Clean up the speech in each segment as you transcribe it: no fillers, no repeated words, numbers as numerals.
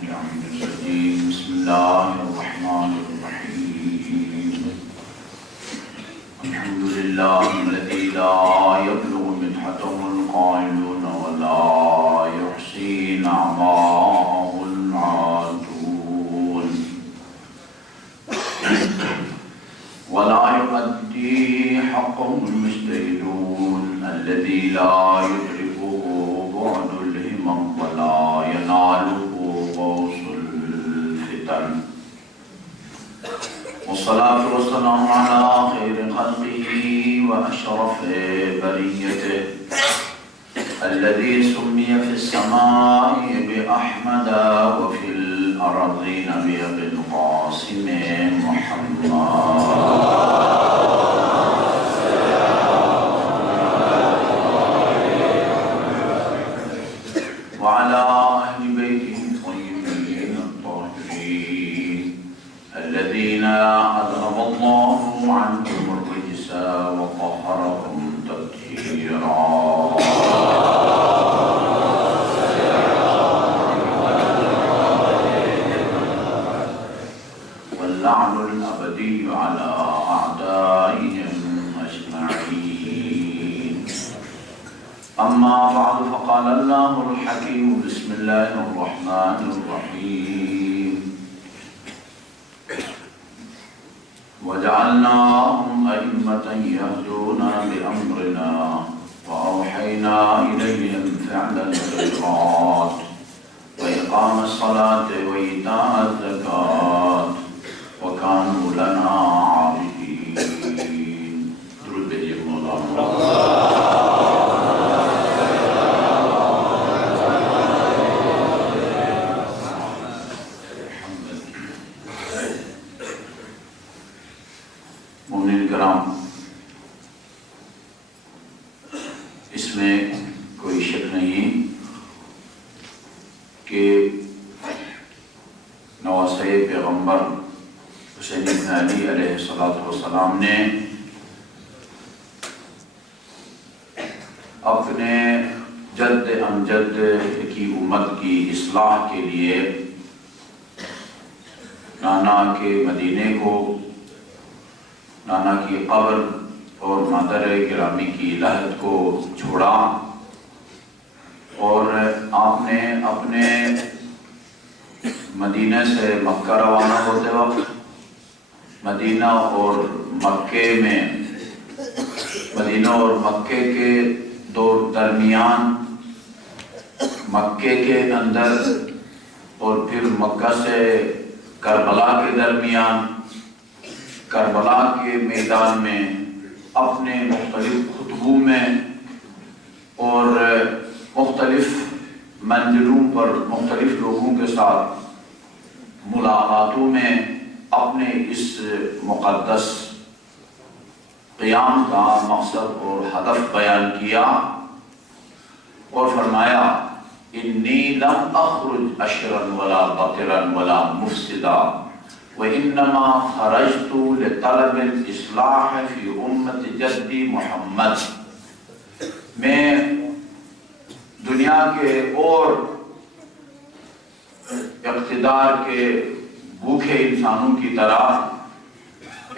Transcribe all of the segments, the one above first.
بسم الله الرحمن الرحيم الحمد لله الذي لا يبلغ مدحته القائلون ولا يحصي نعماه العادون ولا يؤدي حقه المجتهدون الذي لا يدركه بعد الهمم ولا يناله غوص الفتن والصلاة والسلام على خير خلقه وأشرف بريته الذي سمي في السماء بأحمد وفي الأرضين بأبي القاسم محمد وعلى أهل بيته الطيبين الطاهرين الذين أذهب الله عنهم الرجس وطهرهم تطهيرا واللعن الأبدي على أعدائهم أجمعين أما بعد فقال الله الحكيم بسم الله الرحمن الرحيم وجعلناهم أئمة يهدون بأمرنا وأوحينا إليهم فعل الخيرات وإقام الصلاة وإيتاء الزكاة وكانوا لنا عابدين. درود بھیجیے مولانا. مومنین کرام، اس میں کوئی شک نہیں کہ نواسۂ پیغمبر حسین بن علی علیہ السلام نے اپنے جد امجد کی امت کی اصلاح کے لیے نانا کے مدینے کو، نانا کی قبر اور مادر گرامی کی لحد کو چھوڑا، اور آپ نے اپنے مدینہ سے مکہ روانہ ہوتے وقت مدینہ اور مکے کے درمیان، مکے کے اندر اور پھر مکہ سے کربلا کے درمیان، کربلا کے میدان میں اپنے مختلف خطبوں میں اور مختلف منزلوں پر مختلف لوگوں کے ساتھ ملاقاتوں میں اپنے اس مقدس قیام کا مقصد اور ہدف بیان کیا اور فرمایا انی لم اخرج اشرا ولا بطرا ولا مفسدا وانما خرجت لطلب الاصلاح فی امت جدی محمد. میں دنیا کے اور اقتدار کے بھوکے انسانوں کی طرح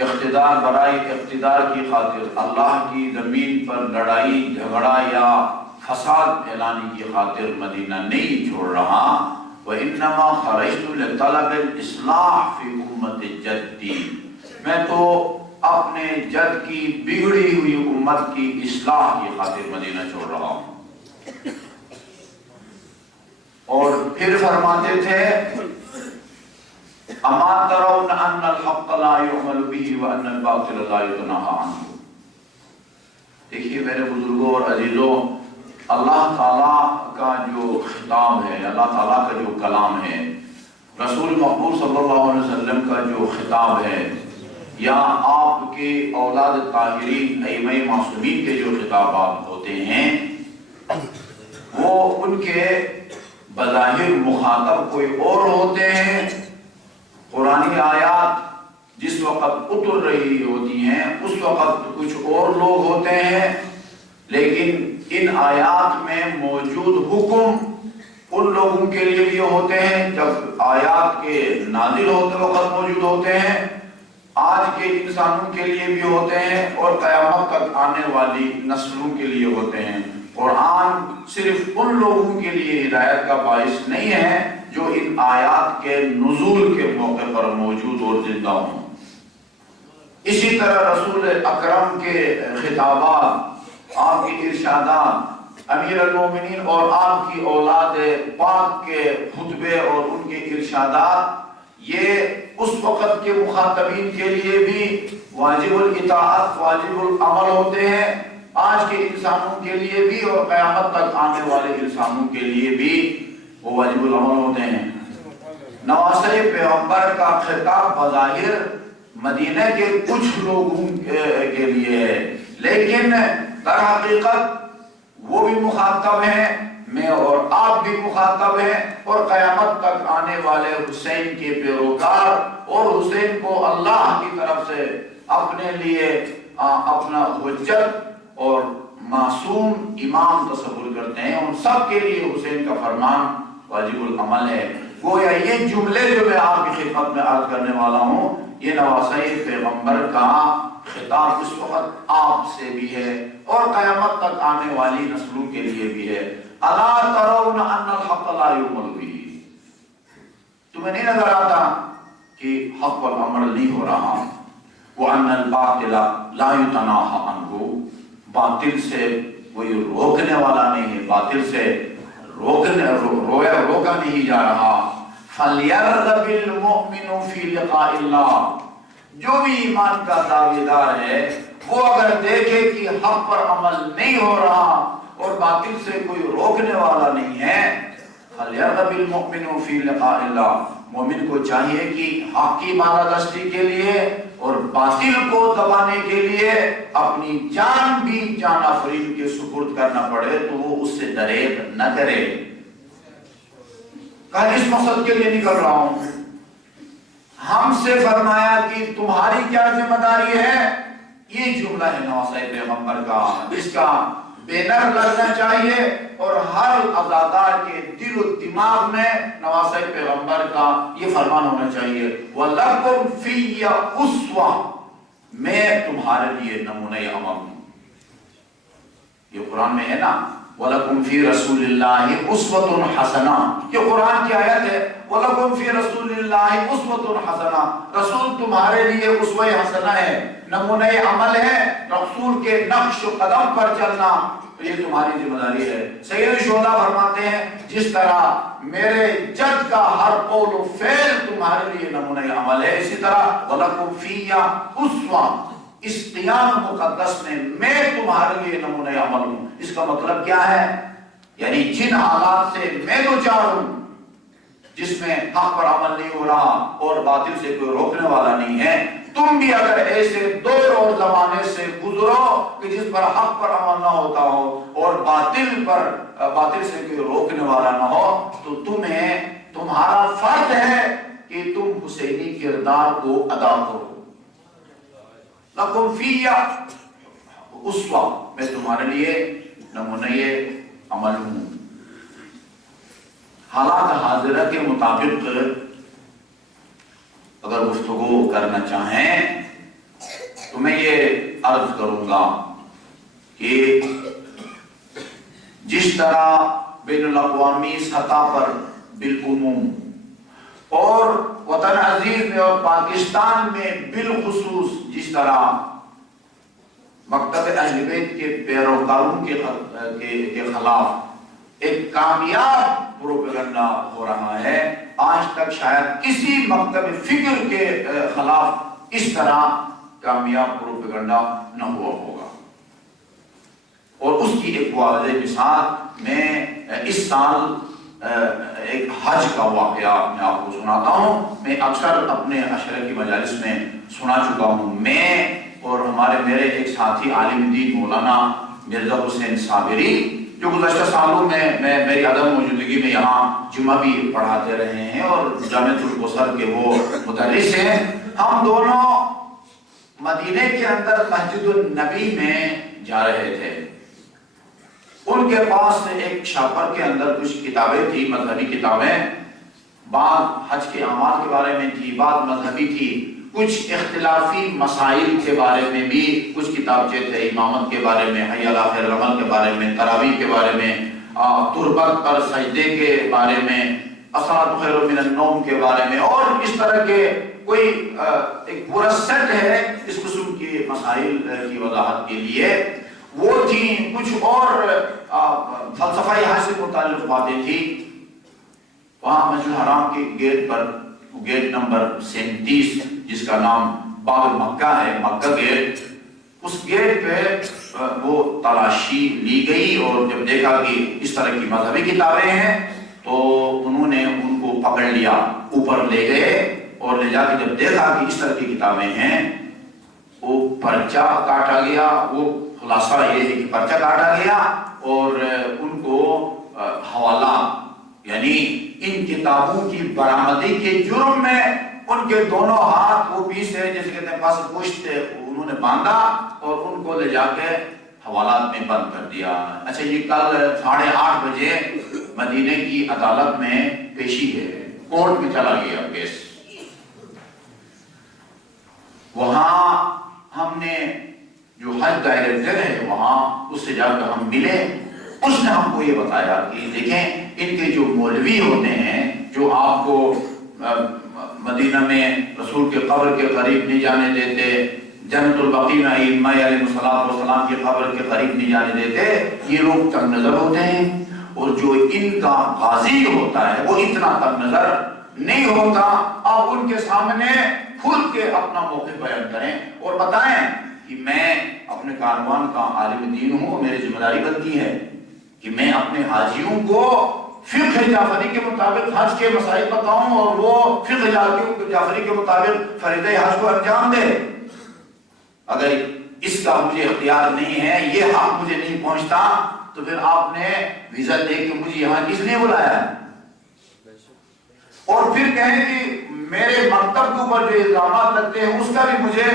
اقتدار برائے اقتدار کی خاطر اللہ کی زمین پر لڑائی جھگڑا یا فساد پھیلانے کی خاطر مدینہ نہیں چھوڑ رہا. وَإِنَّمَا خَرَجْتُ لِطَلَبِ الْإِصْلَاحِ فِي أُمَّةِ جَدِّي، میں تو اپنے جد کی بگڑی ہوئی امت کی اصلاح کی خاطر مدینہ چھوڑ رہا ہوں. اور پھر فرماتے تھے اَمَا تَرَوْنَ أَنَّ الْحَقَّ لَا يُعْمَلُ بِهِ وَأَنَّ الْبَاطِلَ لَا يُتَنَاهَى عَنْهُ. دیکھیے میرے بزرگوں اور عزیزوں، اللہ تعالیٰ کا جو خطاب ہے، اللہ تعالیٰ کا جو کلام ہے، رسول مقبول صلی اللہ علیہ وسلم کا جو خطاب ہے، یا آپ کے اولاد طاہرین ائمہ معصومین کے جو خطابات ہوتے ہیں، وہ ان کے بظاہر مخاطب کوئی اور ہوتے ہیں. قرآنی آیات جس وقت اتر رہی ہوتی ہیں اس وقت کچھ اور لوگ ہوتے ہیں، لیکن ان آیات میں موجود حکم ان لوگوں کے لیے بھی ہوتے ہیں جب آیات کے نازل ہوتے وقت موجود ہوتے ہیں، آج کے انسانوں کے لیے بھی ہوتے ہیں، اور قیامت تک آنے والی نسلوں کے لیے ہوتے ہیں۔ قرآن صرف ان لوگوں کے لیے ہدایت کا باعث نہیں ہے جو ان آیات کے نزول کے موقع پر موجود اور زندہ ہوں۔ اسی طرح رسول اکرم کے خطابات، آپ کی ارشادات، امیر المومنین اور آپ کی اولاد پاک کے خطبے اور ان کے ارشادات، یہ اس وقت کے مخاطبین کے لیے بھی واجب الاطاعت، واجب العمل ہوتے ہیں، آج کے انسانوں کے لیے بھی اور قیامت تک آنے والے انسانوں کے لیے بھی وہ واجب العمل ہوتے ہیں۔ نواسۂ پیغمبر کا خطاب بظاہر مدینہ کے کچھ لوگوں کے لیے ہے، لیکن در حقیقت وہ بھی مخاطب ہیں، میں اور آپ بھی مخاطب ہیں، اور قیامت تک آنے والے حسین کے پیروکار، اور حسین کو اللہ کی طرف سے اپنے لیے اپنا حجت اور معصوم امام تصور کرتے ہیں، ان سب کے لیے حسین کا فرمان واجب العمل ہے۔ گویا یہ جملے جو میں آپ کی خدمت میں عرض کرنے والا ہوں، یہ نواسۂ پیغمبر کا خطاب اس وقت آپ سے بھی ہے اور قیامت تک آنے والی نسلوں کے لیے بھی ہے۔ الا ترون ان الحق لا یعمل بہ، تمہیں نہیں نظر آتا کہ حق پر عمل نہیں ہو رہا، وان الباطل لا یتناہی عنہ، باطل سے کوئی روکنے والا نہیں ہے، باطل سے روکا نہیں جا رہا۔ فَلْيَرْغَبِ الْمُؤْمِنُ فِي لِقَاءِ اللَّهِ، جو بھی ایمان کا دعویدار ہے وہ اگر دیکھے کہ حق پر عمل نہیں ہو رہا اور باطل سے کوئی روکنے والا نہیں ہے، فَلْيَرْغَبِ الْمُؤْمِنُ فِي لِقَاءِ اللَّهِ، مومن کو چاہیے کہ حق کی بالادستی کے لیے اور باطل کو دبانے کے لیے اپنی جان بھی جان آفرین کے سپرد کرنا پڑے تو وہ اس سے دریغ نہ کرے۔ کہا اس مقصد کے لیے نکل رہا ہوں، ہم سے فرمایا کہ تمہاری کیا ذمہ داری ہے، یہ جملہ ہے نواسۂ پیغمبر کا، جس کا بینر لگنا چاہیے اور ہر عزادار کے دل و دماغ میں نواسۂ پیغمبر کا یہ فرمان ہونا چاہیے، وَلَكُمْ فِيَّ أُسْوَةٌ، میں تمہارے لیے نمونہ عمل ہوں۔ یہ قرآن میں ہے نا، وَلَكُمْ فِي رَسُولِ اللَّهِ أُسْوَةٌ حَسَنَةٌ، یہ قرآن کی آیت ہے، وَلَكُمْ فِي رَسُولِ اللَّهِ أُسْوَةٌ حَسَنَةٌ، رسول تمہارے لیے اسوہ حسنہ ہے، نمونہ عمل ہے، رسول کے نقش و قدم پر چلنا، یہ تمہاری ذمہ داری ہے۔ سید الشہداء فرماتے ہیں جس طرح میرے جد کا ہر قول و فعل تمہارے لیے نمونہ عمل ہے، اسی طرح وَلَكُمْ فِيَّ أُسْوَةٌ، اس قیام مقدس میں تمہارے لیے نمونہ عمل ہوں۔ اس کا مطلب کیا ہے؟ یعنی جن حالات سے میں دو چار ہوں، جس میں حق پر عمل نہیں ہو رہا اور باطل سے کوئی روکنے والا نہیں ہے، تم بھی اگر ایسے دور اور زمانے سے گزرو کہ جس پر حق پر عمل نہ ہوتا ہو اور باطل سے کوئی روکنے والا نہ ہو، تو تمہارا فرض ہے کہ تم حسینی کردار کو ادا کرو۔ لَكُمْ فِيَّ أُسْوَةٌ، میں تمہارے لیے نمونہ عمل ہوں۔ حالات حاضرہ کے مطابق اگر گفتگو کرنا چاہیں تو میں یہ عرض کروں گا کہ جس طرح بین الاقوامی سطح پر بالعموم اور وطن عزیز میں اور پاکستان میں بالخصوص جس طرح مکتب اہل بیت کے پیروکاروں کے خلاف ایک کامیاب پروپیگنڈا ہو رہا ہے، آج تک شاید کسی مکتب فکر کے خلاف اس طرح کامیاب پروپیگنڈا نہ ہوا ہوگا۔ اور اس کی ایک واضح مثال میں اس سال ایک حج کا واقعہ میں آپ کو سناتا ہوں، میں اکثر اپنے عشرہ کی مجالس میں سنا چکا ہوں۔ میں اور میرے ایک ساتھی عالم دین مولانا مرزا حسین صابری، جو گزشتہ سالوں میں میری عدم موجودگی میں یہاں جمعہ بھی پڑھاتے رہے ہیں اور جامعۃ القصر کے وہ مدرس ہیں، ہم دونوں مدینے کے اندر مسجد النبی میں جا رہے تھے۔ ان کے پاس ایک شاپر کے اندر کچھ کتابیں تھی، مذہبی کتابیں، بعض حج کے اعمال کے بارے میں تھی، بعض مذہبی تھی، کچھ اختلافی مسائل کے بارے میں بھی کچھ کتابچے تھے، امامت کے بارے میں، حی علی خیر العمل کے بارے میں، تراویح کے بارے میں، تربت پر سجدے کے بارے میں، الصلاۃ خیر من النوم کے بارے میں، اور اس طرح کے کوئی ایک پورا سیٹ ہے اس قسم کے مسائل کی وضاحت کے لیے وہ تھیں۔ کچھ اور فلسفہ حج سے متعلق باتیں تھیں۔ وہاں مسجد الحرام کے گیٹ پر، گیٹ نمبر 37 جس کا نام باب مکہ ہے، مکہ گیٹ، اس گیٹ پہ وہ تلاشی لی گئی، اور جب دیکھا کہ اس طرح کی مذہبی کتابیں ہیں تو انہوں نے ان کو پکڑ لیا، اوپر لے گئے، اور لے جا کے جب دیکھا کہ اس طرح کی کتابیں ہیں، وہ پرچہ کاٹا گیا۔ وہ خلاصہ یہ ہے کہ پرچہ کاٹا گیا اور ان کو حوالہ، یعنی ان کتابوں کی برآمدی کے جرم میں ان کے دونوں ہاتھ وہ پیسے، جیسے کہتے ہیں پاس پشت، انہوں نے باندھا اور ان کو لے جا کے حوالات میں بند کر دیا۔ اچھا، یہ کل 8:30 بجے مدینے کی عدالت میں پیشی ہے، کورٹ میں چلا گیا کیس۔ وہاں ہم نے جو حج ڈائریکٹر ہے وہاں، اس سے جا کر ہم ملے، اس نے ہم کو یہ بتایا کہ دیکھیں ان کے جو مولوی ہوتے ہیں جو آپ کو مدینہ میں رسول کے قبر کے قریب نہیں جانے دیتے، جنت البقیع میں ائمہ علیہ السلام کی قبر کے قریب نہیں جانے دیتے، یہ لوگ تنگ نظر ہوتے ہیں، اور جو ان کا قاضی ہوتا ہے وہ اتنا تنگ نظر نہیں ہوتا۔ آپ ان کے سامنے کھل کے اپنا موقف بیان کریں اور بتائیں کہ میں اپنے کاروان کا عالم دین ہوں، میری ذمہ داری بنتی ہے کہ میں اپنے حاجیوں کو فقہ جعفری کے مطابق حج کے مسائل بتاؤں اور وہ فقہ جعفری کے مطابق فریضہ حج کو انجام دے۔ اگر اس کا مجھے اختیار نہیں ہے، یہ حق مجھے نہیں پہنچتا، تو پھر آپ نے ویزا دے کے مجھے یہاں کس لیے بلایا ہے؟ اور پھر کہیں کہ میرے مکتب کے اوپر جو الزامات لگتے ہیں اس کا بھی مجھے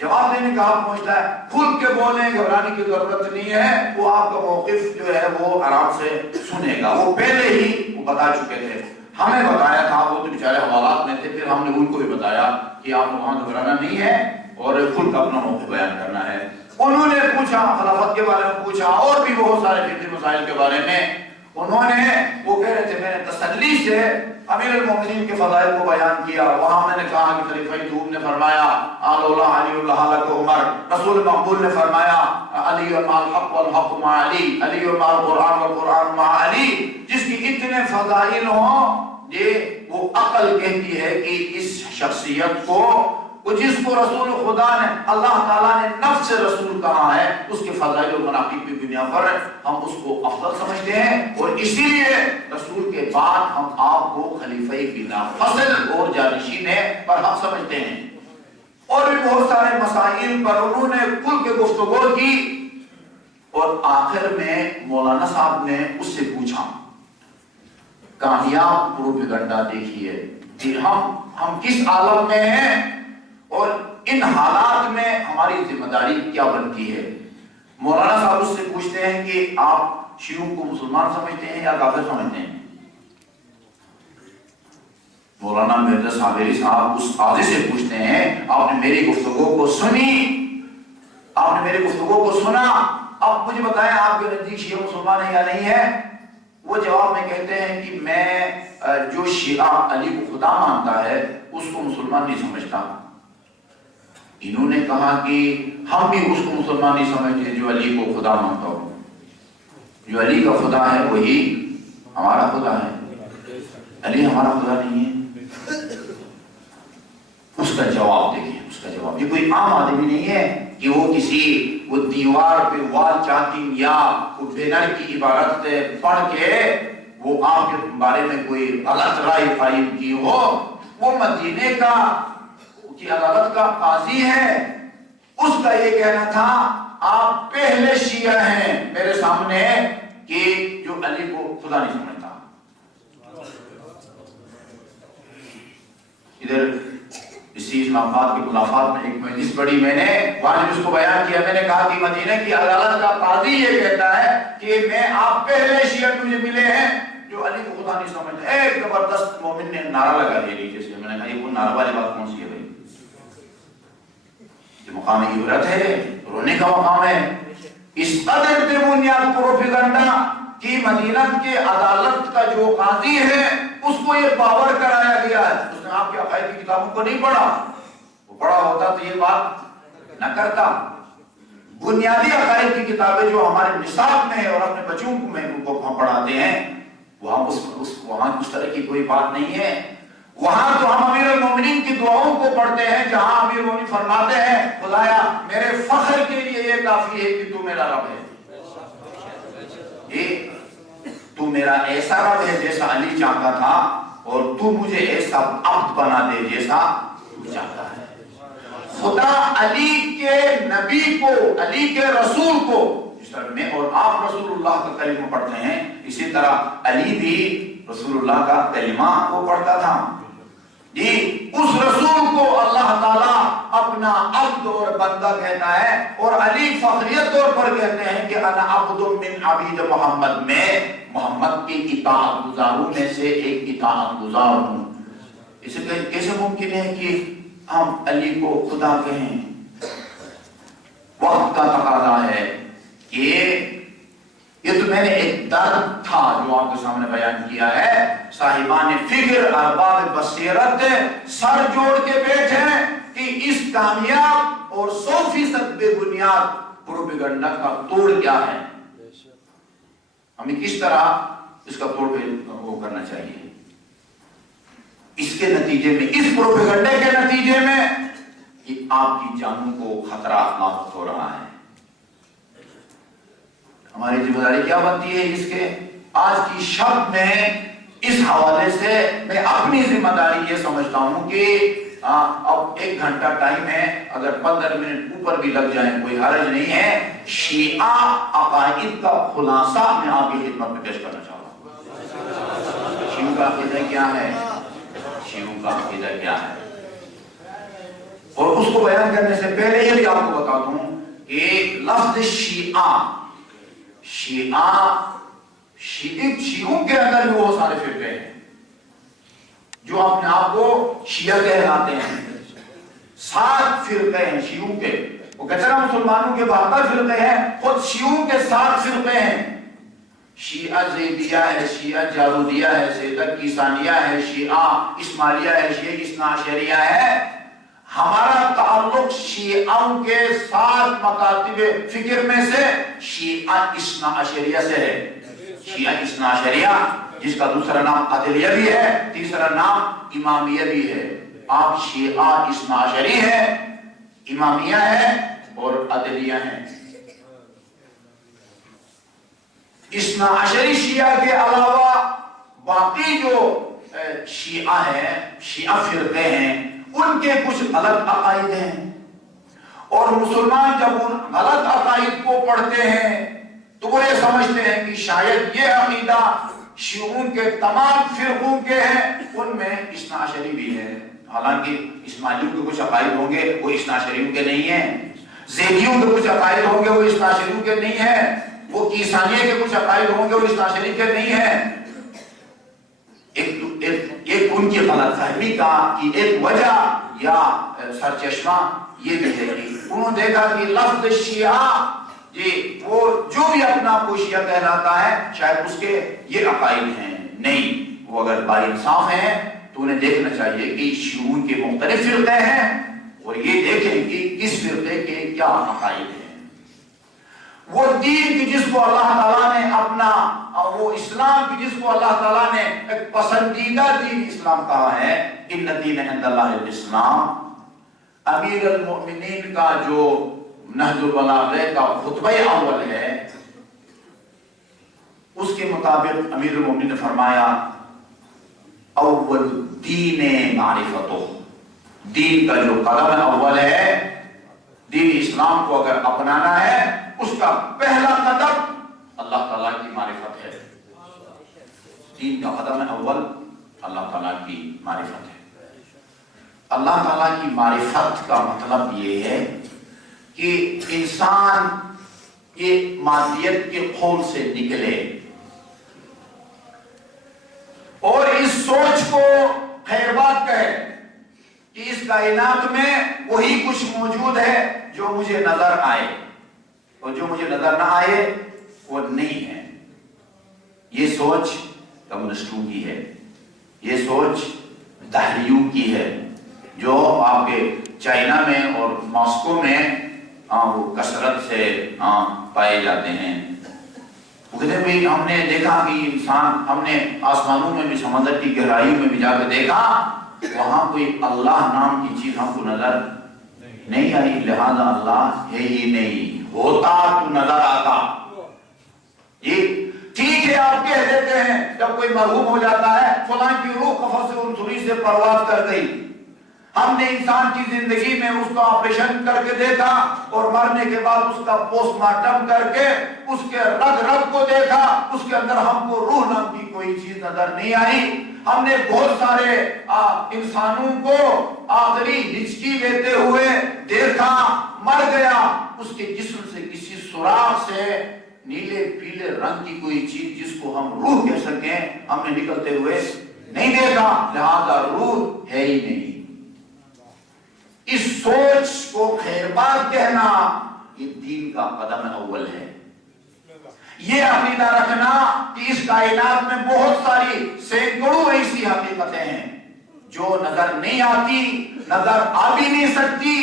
جواب دینے کا حق پہنچتا ہے۔ کھل کے بولیں، گھبرانے کی ضرورت نہیں ہے، وہ آپ کا موقف جو ہے وہ آرام سے سنے گا۔ وہ پہلے ہی وہ بتا چکے تھے، ہمیں بتایا تھا، وہ تو بیچارے حوالات میں تھے، پھر ہم نے ان کو بھی بتایا کہ آپ کو وہاں گھبرانا نہیں ہے اور خود کا اپنا موقف بیان کرنا ہے۔ انہوں نے پوچھا، خلافت کے بارے میں پوچھا، اور بھی بہت سارے فقہی مسائل کے بارے میں انہوں نے، وہ کہہ رہے تھے میں نے تسلی سے امیر المومنین کے فضائل کو بیان کیا۔ وہاں میں نے کہا کہ خلیفہ دوم نے فرمایا اعلیٰ علی اللہ لک عمر، رسول مقبول نے فرمایا علی مع الحق والحق مع علی، علی مع القرآن والقرآن مع علی۔ جس کی اتنے فضائل ہوں، یہ وہ عقل کہتی ہے کہ اس شخصیت کو، جس کو رسول خدا نے، اللہ تعالیٰ نے نفس رسول کہا ہے، اس کے فضائل و مناقب کی دنیا پر ہم اس کو افضل سمجھتے ہیں، اور اسی لیے رسول کے بعد ہم آپ کو خلیفہ بلا فضل اور جانشین پر حق سمجھتے ہیں۔ اور بھی بہت سارے مسائل پر انہوں نے کھل کے گفتگو کی، اور آخر میں مولانا صاحب نے اس سے پوچھا، کامیاب پروپیگنڈا دیکھیے کہ ہم کس عالم میں ہیں اور ان حالات میں ہماری ذمہ داری کیا بنتی ہے۔ مولانا صاحب اس سے پوچھتے ہیں کہ آپ شیعوں کو مسلمان سمجھتے ہیں یا کافر سمجھتے ہیں؟ مولانا مرزا صابری صاحب اس قاضی سے پوچھتے ہیں، آپ نے میری گفتگو کو سنی، آپ نے میری گفتگو کو سنا، اب مجھے بتائیں آپ کے نزدیک شیعہ مسلمان ہے یا نہیں ہے؟ وہ جواب میں کہتے ہیں کہ میں جو شیعہ علی کو خدا مانتا ہے اس کو مسلمان نہیں سمجھتا۔ انہوں نے کہا کہ ہم بھی اس کو مسلمان نہیں سمجھتے جو علی کو خدا مانتا ہو، جو علی کا خدا ہے وہی ہمارا خدا ہے، علی ہمارا خدا نہیں ہے۔ اس کا جواب دیکھیں، اس کا جواب، یہ کوئی عام آدمی نہیں ہے کہ وہ کسی وہ دیوار پہ وال چاٹنگ یا وہ بینر کی عبارت پڑھ کے وہ آپ کے بارے میں کوئی غلط رائے قائم کی ہو۔ وہ مدینے کا کی عدالت کا قاضی ہے، اس کا یہ کہنا تھا آپ پہلے شیعہ ہیں میرے سامنے کہ جو علی کو خدا نہیں سمجھتا۔ ادھر اسی اسلام آباد کے ملافات میں ایک مجلس پڑھی میں نے، وہاں جب اس کو بیان کیا میں نے کہا کہ مدینہ کی عدالت کا قاضی یہ کہتا ہے کہ میں آپ پہلے شیعہ مجھے ملے ہیں جو علی کو خدا نہیں سمجھتے۔ ایک زبردست مومن نے نعرہ لگا دیا نیچے سے، میں نے کہا یہ وہ نعرہ والی بات کون سی ہے بھائی؟ یہ مقام عبرت ہے، رونے کا مقام ہے۔ اس قدر بے بنیاد پروپیگنڈا کہ مدینہ کے عدالت کا جو قاضی ہے اس کو یہ باور کرایا گیا ہے، اس نے آپ کے عقائد کی کتابوں کو نہیں پڑھا، وہ پڑھا ہوتا تو یہ بات نہ کرتا۔ بنیادی عقائد کی کتابیں جو ہمارے نصاب میں ہے اور اپنے بچوں کو ہم پڑھاتے ہیں، وہاں اس طرح کی کوئی بات نہیں ہے۔ وہاں تو ہم امیر المومنین کی دعاؤں کو پڑھتے ہیں جہاں امیر المومنین فرماتے ہیں خدایا میرے فخر کے لیے یہ کافی ہے کہ تو میرا رب ہے، تو میرا ایسا رب ہے جیسا علی چاہتا تھا، اور تو مجھے ایسا عبد بنا دے جیسا تو چاہتا ہے۔ خدا علی کے نبی کو، علی کے رسول کو، جس طرح میں اور آپ رسول اللہ کا کلمہ پڑھتے ہیں اسی طرح علی بھی رسول اللہ کا کلمہ وہ پڑھتا تھا جی۔ اس رسول کو اللہ تعالیٰ اپنا عبد اور بندہ کہتا ہے، اور علی فخریت طور پر کہتے ہیں کہ انا عبد من عبید محمد، میں محمد کی اطاعت گزاروں میں سے ایک اطاعت گزار ہوں۔ اسے کیسے ممکن ہے کہ ہم علی کو خدا کہیں؟ وقت کا تقاضا ہے کہ یہ تو میں نے ایک درد تھا جو آپ کے سامنے بیان کیا ہے۔ صاحبان فکر، ارباب بصیرت سر جوڑ کے بیٹھے کہ اس کامیاب اور 100% بے بنیاد پروپیگنڈا کا توڑ کیا ہے، ہمیں کس طرح اس کا توڑ وہ کرنا چاہیے۔ اس کے نتیجے میں، اس پروپیگنڈے کے نتیجے میں کہ آپ کی جانوں کو خطرہ لاحق ہو رہا ہے۔ ہماری ذمہ داری کیا بنتی ہے اس کے؟ آج کی شب میں اس حوالے سے میں اپنی ذمہ داری یہ سمجھتا ہوں کہ اب 1 گھنٹہ ٹائم ہے، اگر 15 منٹ اوپر بھی لگ جائیں کوئی حرج نہیں ہے۔ شیعہ عقائد کا خلاصہ میں آپ کی خدمت میں پیش کرنا چاہتا ہوں۔ شیعوں کا عقیدہ کیا ہے؟ شیعوں کا عقیدہ کیا ہے؟ اور اس کو بیان کرنے سے پہلے یہ بھی آپ کو بتا دوں کہ لفظ شیعوں کے اندر بھی بہت سارے فرقے ہیں جو اپنے آپ کو شیعہ کہلاتے ہیں۔ 7 فرقے ہیں شیعوں کے، وہ کہتے ہیں مسلمانوں کے 72 فرقے ہیں، خود شیعوں کے 7 فرقے ہیں۔ شیعہ زیدیہ ہے، شیعہ جارودیہ ہے، سیدہ کیسانیہ ہے، شیعہ اسماعیلیہ ہے، شیعہ اثنا عشریہ ہے۔ ہمارا تعلق شیعوں کے 7 مکاتب فکر میں سے شیعہ اثنا عشریہ سے ہے۔ شیعہ اثنا عشریہ جس کا دوسرا نام عدلیہ بھی ہے، تیسرا نام امامیہ بھی ہے۔ آپ شیعہ اثنا عشری ہے، امامیہ ہے اور عدلیہ ہے۔ اثنا عشری شیعہ کے علاوہ باقی جو شیعہ ہیں، شیعہ فرقے ہیں، ان کے کچھ غلط عقائد ہیں، اور مسلمان جب ان غلط عقائد کو پڑھتے ہیں تو وہ یہ سمجھتے ہیں کہ شاید یہ عقیدہ شیعوں کے تمام فرقوں کے ہیں، ان میں اثنا عشری بھی ہے۔ حالانکہ اسماعیلیوں کے کچھ عقائد ہوں گے وہ اثنا عشریوں کے نہیں ہیں، زیدیوں کے کچھ عقائد ہوں گے وہ اثنا عشریوں کے نہیں ہیں، وہ کیسانیہ کے کچھ عقائد ہوں گے وہ اثنا عشری کے نہیں ہیں۔ ایک ان کی غلط فہمی کا کی ایک وجہ یا سرچشمہ یہ بھی ہے کہ انہوں نے دیکھا کہ لفظ شیعہ جی وہ جو بھی اپنا کو شیعہ کہلاتا ہے شاید اس کے یہ عقائد ہیں، نہیں، وہ اگر باانصاف ہیں تو انہیں دیکھنا چاہیے کہ شیعوں کے مختلف فرقے ہیں اور یہ دیکھیں کہ کس فرقے کے کیا عقائد ہیں۔ وہ دین کی جس کو اللہ تعالیٰ نے اپنا، وہ اسلام کی جس کو اللہ تعالیٰ نے ایک پسندیدہ دین اسلام کہا ہے، ان الدین عند اللہ الاسلام۔ امیر المؤمنین کا جو نہج البلاغہ کا خطبہ اول ہے اس کے مطابق امیر المؤمنین نے فرمایا اول دین معرفتہ، دین کا جو قدم اول ہے، دین اسلام کو اگر اپنانا ہے اس کا پہلا قدم اللہ تعالیٰ کی معرفت ہے۔ دین کا قدم اول اللہ تعالیٰ کی معرفت ہے۔ اللہ تعالیٰ کی معرفت کا مطلب یہ ہے کہ انسان یہ مادیت کے خول سے نکلے اور اس سوچ کو خیر بات کہے کہ اس کائنات میں وہی کچھ موجود ہے جو مجھے نظر آئے، اور جو مجھے نظر نہ آئے وہ نہیں ہے۔ یہ سوچ کمیونسٹوں کی ہے، یہ سوچ دہریوں کی ہے، جو آپ کے چائنا میں اور ماسکو میں وہ کثرت سے پائے جاتے ہیں۔ کہتے بھی ہم نے دیکھا کہ انسان، ہم نے آسمانوں میں بھی، سمندر کی گہرائیوں میں بھی جا کے دیکھا، وہاں کوئی اللہ نام کی چیز ہم کو نظر نہیں آئی، لہذا اللہ ہے ہی نہیں، ہوتا تو نظر آتا۔ یہ ٹھیک ہے، آپ کہہ دیتے ہیں جب کوئی مرحوم ہو جاتا ہے فلاں کی روح قفس انسری سے پرواز کر گئی، ہم نے انسان کی زندگی میں اس کا آپریشن کر کے دیکھا اور مرنے کے بعد اس کا پوسٹ مارٹم کر کے اس کے رگ رگ کو دیکھا، اس کے اندر ہم کو روح نام کی کوئی چیز نظر نہیں آئی۔ ہم نے بہت سارے انسانوں کو آخری ہچکی لیتے ہوئے دیکھا، مر گیا، اس کے جسم سے کسی سوراخ سے نیلے پیلے رنگ کی کوئی چیز جس کو ہم روح کہہ سکیں ہم نے نکلتے ہوئے نہیں دیکھا، لہذا روح ہے ہی نہیں۔ اس سوچ کو خیر بات کہنا یہ دین کا قدم اول ہے۔ یہ عقیدہ رکھنا کہ اس کائنات میں بہت ساری سینکڑوں ایسی حقیقتیں ہیں جو نظر نہیں آتی، نظر آ بھی نہیں سکتی،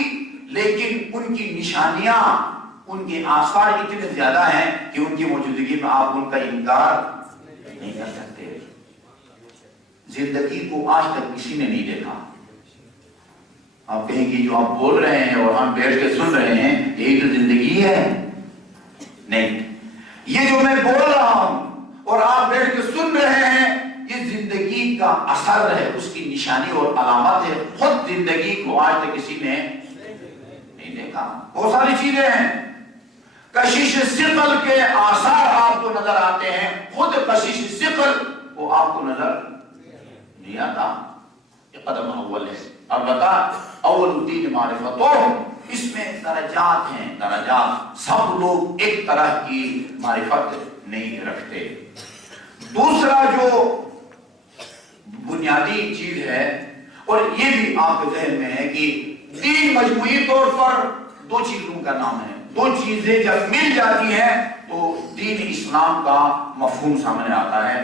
لیکن ان کی نشانیاں، ان کے آثار اتنے زیادہ ہیں کہ ان کی موجودگی میں آپ ان کا انکار نہیں کر سکتے۔ زندگی کو آج تک کسی نے نہیں دیکھا۔ آپ کہیں کہ جو آپ بول رہے ہیں اور ہم بیٹھ کے سن رہے ہیں یہی تو زندگی ہے؟ نہیں، یہ جو میں بول رہا ہوں اور آپ بیٹھ کے سن رہے ہیں یہ زندگی کا اثر ہے، اس کی نشانی اور علامت ہے۔ خود زندگی کو آج تک کسی نے نہیں دیکھا۔ بہت ساری چیزیں ہیں، کشش ثقل کے آثار آپ کو نظر آتے ہیں، خود کشش ثقل وہ آپ کو نظر نہیں آتا۔ یہ قدم اول ہے۔ البتہ اول الدین معرفتو، اس میں درجات ہیں، درجات، سب لوگ ایک طرح کی معرفت نہیں رکھتے۔ دوسرا جو بنیادی چیز ہے، اور یہ بھی آپ کے ذہن میں ہے کہ دین مجموعی طور پر دو چیزوں کا نام ہے، دو چیزیں جب مل جاتی ہیں تو دین اسلام کا مفہوم سامنے آتا ہے۔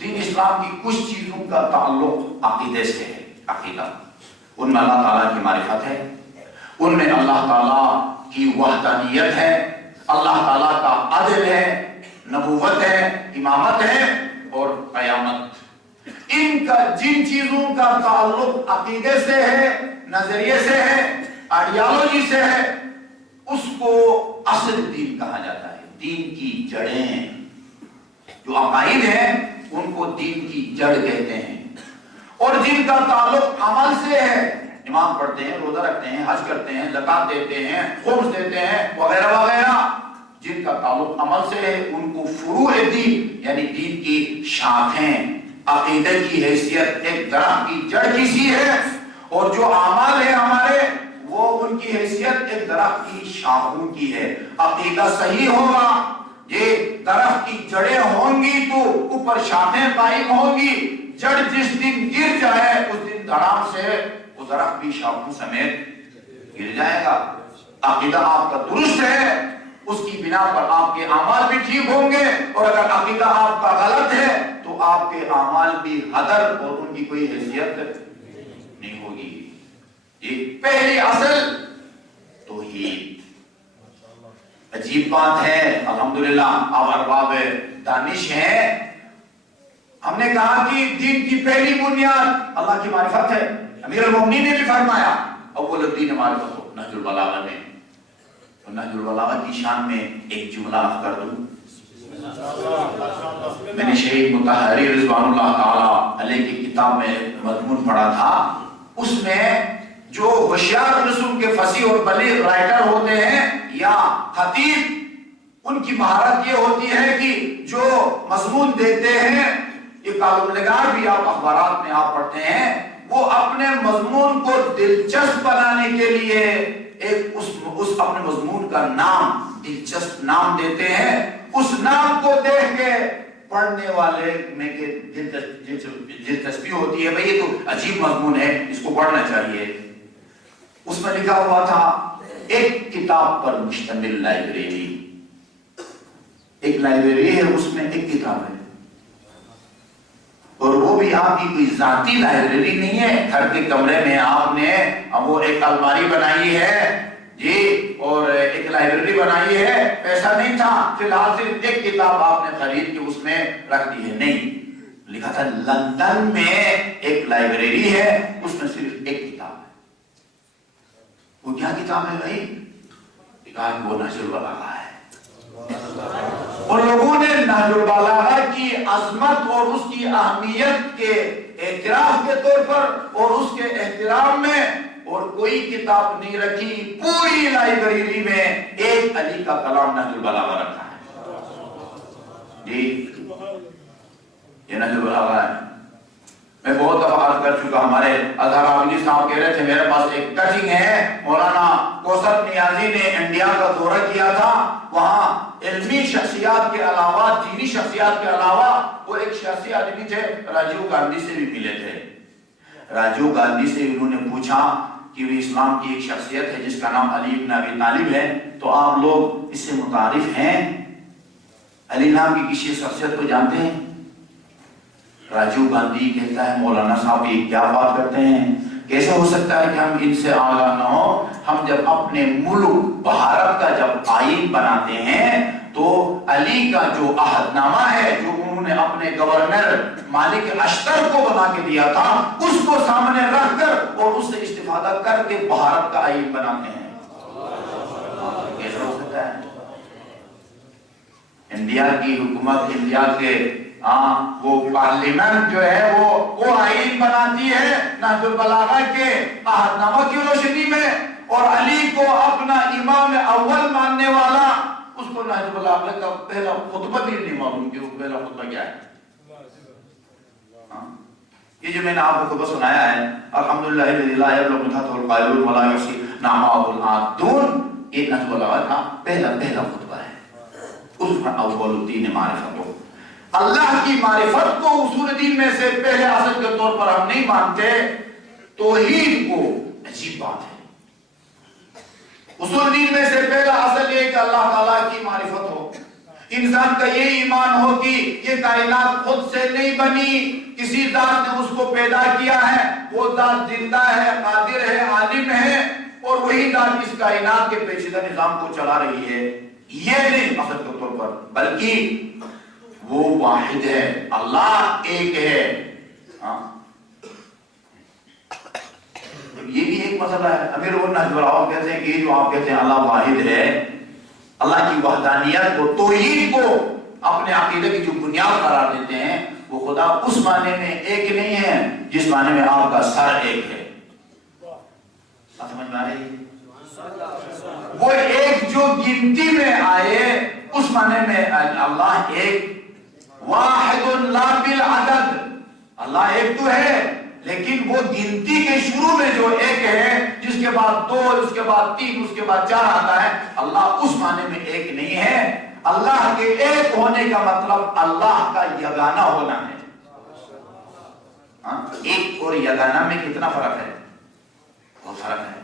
دین اسلام کی کچھ چیزوں کا تعلق عقیدے سے ہے، عقیدہ، ان میں اللہ تعالیٰ کی معرفت ہے، ان میں اللہ تعالیٰ کی وحدانیت ہے، اللہ تعالیٰ کا عدل ہے، نبوت ہے، امامت ہے اور قیامت۔ ان کا جن چیزوں کا تعلق عقیدے سے ہے، نظریے سے ہے، آئیڈیالوجی سے ہے، اس کو اصل دین کہا جاتا ہے۔ دین کی جڑیں، جو عقائد ہیں ان کو دین کی جڑ کہتے ہیں۔ اور جن کا تعلق عمل سے ہے، نماز پڑھتے ہیں، روزہ رکھتے ہیں، حج کرتے ہیں، زکات دیتے ہیں، خمس دیتے ہیں وغیرہ وغیرہ، جن کا تعلق عمل سے ہے ان کو فروع دین یعنی دین کی شاخیں، عقیدے کی حیثیت ایک درخت کی جڑ کی سی ہے، اور جو اعمال ہیں ہمارے وہ ان کی حیثیت ایک درخت کی شاخوں کی ہے۔ عقیدہ صحیح ہوگا، یہ درخت کی جڑیں ہوں گی تو اوپر شاخیں قائم ہوں گی، جڑ جس دن گر جائے اس دن دھڑام سے وہ درخت بھی شاخوں سمیت گر جائے گا۔ عقیدہ آپ کا درست ہے، اس کی بنا پر آپ کے اعمال بھی ٹھیک ہوں گے، اور اگر عقیدہ آپ کا غلط ہے تو آپ کے اعمال بھی ہدر اور ان کی کوئی حیثیت نہیں ہوگی۔ یہ پہلی اصل توحید۔ عجیب بات ہے، الحمدللہ آپ ارباب دانش ہیں۔ ہم نے کہا کہ دین کی پہلی بنیاد اللہ کی معرفت ہے۔ امیر المومنین نے بھی فرمایا اول الدین معرفت ہو، نہج البلاغہ میں۔ نہج البلاغہ کی شان میں ایک جملہ عرض کر دوں۔ میں نے شیخ مطہری رضوان اللہ تعالی علیہ کی کتاب میں مضمون پڑھا تھا، اس میں جو ہوشیار قسم کے فصیح اور بلیغ رائٹر ہوتے ہیں یا خطیب، ان کی مہارت یہ ہوتی ہے کہ جو مضمون دیتے ہیں، یہ کالم نگار بھی آپ اخبارات میں آپ پڑھتے ہیں، وہ اپنے مضمون کو دلچسپ بنانے کے لیے ایک اس اپنے مضمون کا نام، دلچسپ نام دیتے ہیں. اس نام کو دیکھ کے پڑھنے والے میں دلچسپی ہوتی ہے، بھئی یہ تو عجیب مضمون ہے، اس کو پڑھنا چاہیے. اس میں لکھا ہوا تھا ایک کتاب پر مشتمل لائبریری. ایک لائبریری ہے، اس میں ایک کتاب ہے، اور وہ بھی آپ کی کوئی ذاتی لائبریری نہیں ہے. گھر کے کمرے میں آپ نے وہ ایک الماری بنائی ہے جی، اور ایک لائبریری بنائی ہے. پیسہ نہیں تھا، فی الحال صرف ایک کتاب آپ نے خرید کے اس میں رکھ دی ہے. نہیں، لکھا تھا لندن میں ایک لائبریری ہے، اس میں صرف ایک کتاب ہے. وہ کیا کتاب ہے بھائی؟ لکھا ہے وہ نہج البلاغہ ہے. اور لوگوں نے نہج البلاغہ کی عظمت اور اس کی اہمیت کے اعتراف کے طور پر اور اس کے احترام میں اور کوئی کتاب نہیں رکھی. پوری لائبریری میں ایک علی کا کلام نہج البلاغہ رکھا ہے جی. یہ نہج البلاغہ ہے. میں بہت دفعہ عرض کر چکا، ہمارے اظہر عابدی صاحب کہہ رہے تھے میرے پاس ایک کٹنگ ہے. مولانا کوثر نیازی نے انڈیا کا دورہ کیا تھا، وہاں علمی شخصیات کے علاوہ، دینی شخصیات کے علاوہ وہ ایک شخصی آدمی تھے، راجیو گاندھی سے بھی ملے تھے. راجیو گاندھی سے انہوں نے پوچھا کہ وہ اسلام کی ایک شخصیت ہے جس کا نام علی ابن ابی طالب ہے، تو آپ لوگ اس سے متعارف ہیں؟ علی نام کی کسی شخصیت کو جانتے ہیں؟ راجیو گاندھی کہتا ہے مولانا صاحب یہ کیا بات کرتے ہیں، کیسے ہو سکتا ہے کہ ہم ان سے آگاہ نہ ہو؟ ہم جب اپنے ملک بھارت کا جب آئین بناتے ہیں تو علی کا جو عہد نامہ ہے جو انہوں نے اپنے گورنر مالک اشتر کو بنا کے دیا تھا، اس کو سامنے رکھ کر اور اس سے استفادہ کر کے بھارت کا آئین بناتے ہیں. کیسے ہو سکتا ہے؟ انڈیا کی حکومت، انڈیا کے وہ پارلیمنٹ جو ہے وہ آئین بناتی ہے نہج البلاغہ کے عہد نامہ کی روشنی میں، اور علی کو اپنا امام اول ماننے والا اس کو نہج البلاغہ کا پہلا خطبہ بھی نہیں معلوم کہ وہ پہلا خطبہ کیا ہے. یہ جو میں نے آپ کو خطبہ سنایا ہے، الحمدللہ الذی لا یبلغ منتہہ القائلون ولا یحصی نعماء العادون، یہ نہج البلاغہ کا پہلا خطبہ ہے. اس میں اول الدین معرفت ہو، اللہ کی معرفت کو اصول دین میں سے پہلے اصل کے طور پر ہم نہیں مانتے. توحید کو عجیب بات ہے. اصول دین میں سے پہلا اصل یہ کہ اللہ تعالیٰ کی معرفت ہو. انسان کا یہ ایمان ہو کہ یہ کائنات خود سے نہیں بنی، کسی ذات نے اس کو پیدا کیا ہے، وہ ذات زندہ ہے، قادر ہے، عالم ہے، اور وہی ذات اس کائنات کے پیچیدہ نظام کو چلا رہی ہے. یہ نہیں اصل کے طور پر، بلکہ وہ واحد ہے، اللہ ایک ہے. یہ بھی ایک مسئلہ ہے. امیر وہ نہج البلاغہ کہتے ہیں کہ جو آپ کہتے ہیں اللہ واحد ہے، اللہ کی وحدانیت کو، توحید کو اپنے عقیدے کی جو بنیاد قرار دیتے ہیں، وہ خدا اس معنی میں ایک نہیں ہے جس معنی میں آپ کا سر ایک ہے. سمجھ میں آ رہی ہے؟ وہ ایک جو گنتی میں آئے اس معنی میں اللہ ایک، واحد لا بالعدد، اللہ ایک تو ہے لیکن وہ گنتی کے شروع میں جو ایک ہے، جس کے بعد دو، اس کے بعد تین، اس کے بعد چار آتا ہے، اللہ اس معنی میں ایک نہیں ہے. اللہ کے ایک ہونے کا مطلب اللہ کا یگانہ ہونا ہے. ایک اور یگانہ میں کتنا فرق ہے؟ بہت فرق ہے.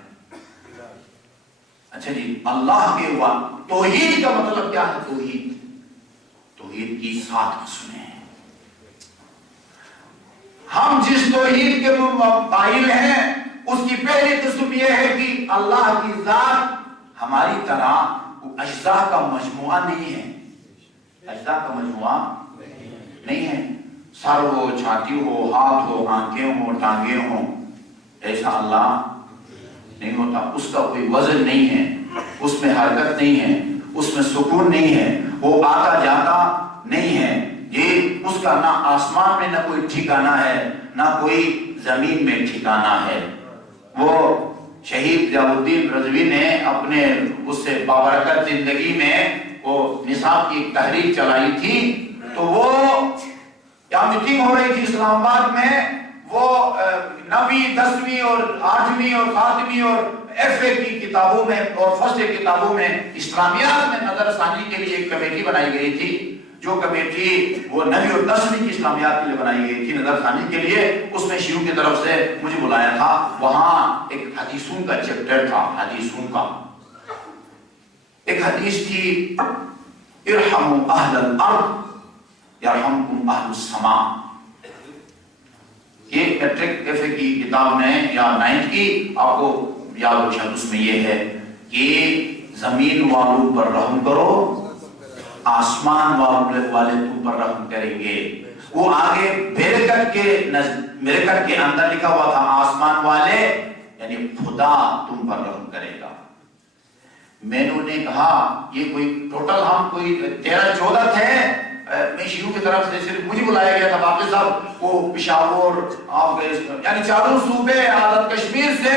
اچھا جی، اللہ کے توحید کا مطلب کیا ہے؟ توحید کی 7 قسمیں ہیں. ہم جس توحید کے قائل ہیں اس کی پہلی قسم یہ ہے کہ اللہ کی ذات ہماری طرح اجزاء کا مجموعہ نہیں ہے. اجزاء کا مجموعہ نہیں ہے. سر ہو، چھاتی ہو، ہاتھ ہو، آنکھیں ہو، ٹانگیں ہوں، ایسا اللہ نہیں ہوتا. اس کا کوئی وزن نہیں ہے، اس میں حرکت نہیں ہے، اس میں سکون نہیں ہے، وہ آتا جاتا نہیں ہے. یہ اس کا نہ آسمان میں نہ کوئی ٹھکانہ ہے، نہ کوئی زمین میں ٹھکانہ ہے. وہ شہید ضیاء الدین رضوی نے اپنے اس سے بابرکت زندگی میں وہ نصاب کی تحریک چلائی تھی، تو وہ کیا میٹنگ ہو رہی تھی اسلام آباد میں، وہ 9ویں 10ویں اور 8ویں اور 7ویں اور FA کی کتابوں میں اور فرسٹ کتابوں میں اسلامیات میں نظر ثانی کے لیے ایک کمیٹی بنائی گئی تھی، جو کمیٹی وہ 9ویں اور 10ویں کی اسلامیات کے لیے بنائی گئی تھی نظر ثانی کے لیے، اس میں شیعوں کی طرف سے مجھے بلایا تھا. وہاں ایک حدیثوں کا چیپٹر تھا، حدیثوں کا ایک حدیث تھی، ارحموا اہل الارض یرحمکم اہل السماء. یہ پیٹرک ایفے کی کتاب میں یا 9 کی آپ کو یاد ہو شاید، اس میں یہ ہے کہ زمین والوں پر رحم کرو، آسمان والے تم پر رحم کریں گے. وہ آگے بریکٹ کے اندر لکھا ہوا تھا آسمان والے یعنی خدا تم پر رحم کرے گا. میں نے کہا یہ کوئی ٹوٹل ہم کوئی 13-14 تھے، میں شیعوں کی طرف سے صرف مجھے بلایا گیا تھا، باقی صاحب وہ پشاور آپ یعنی چاروں صوبے آزاد کشمیر سے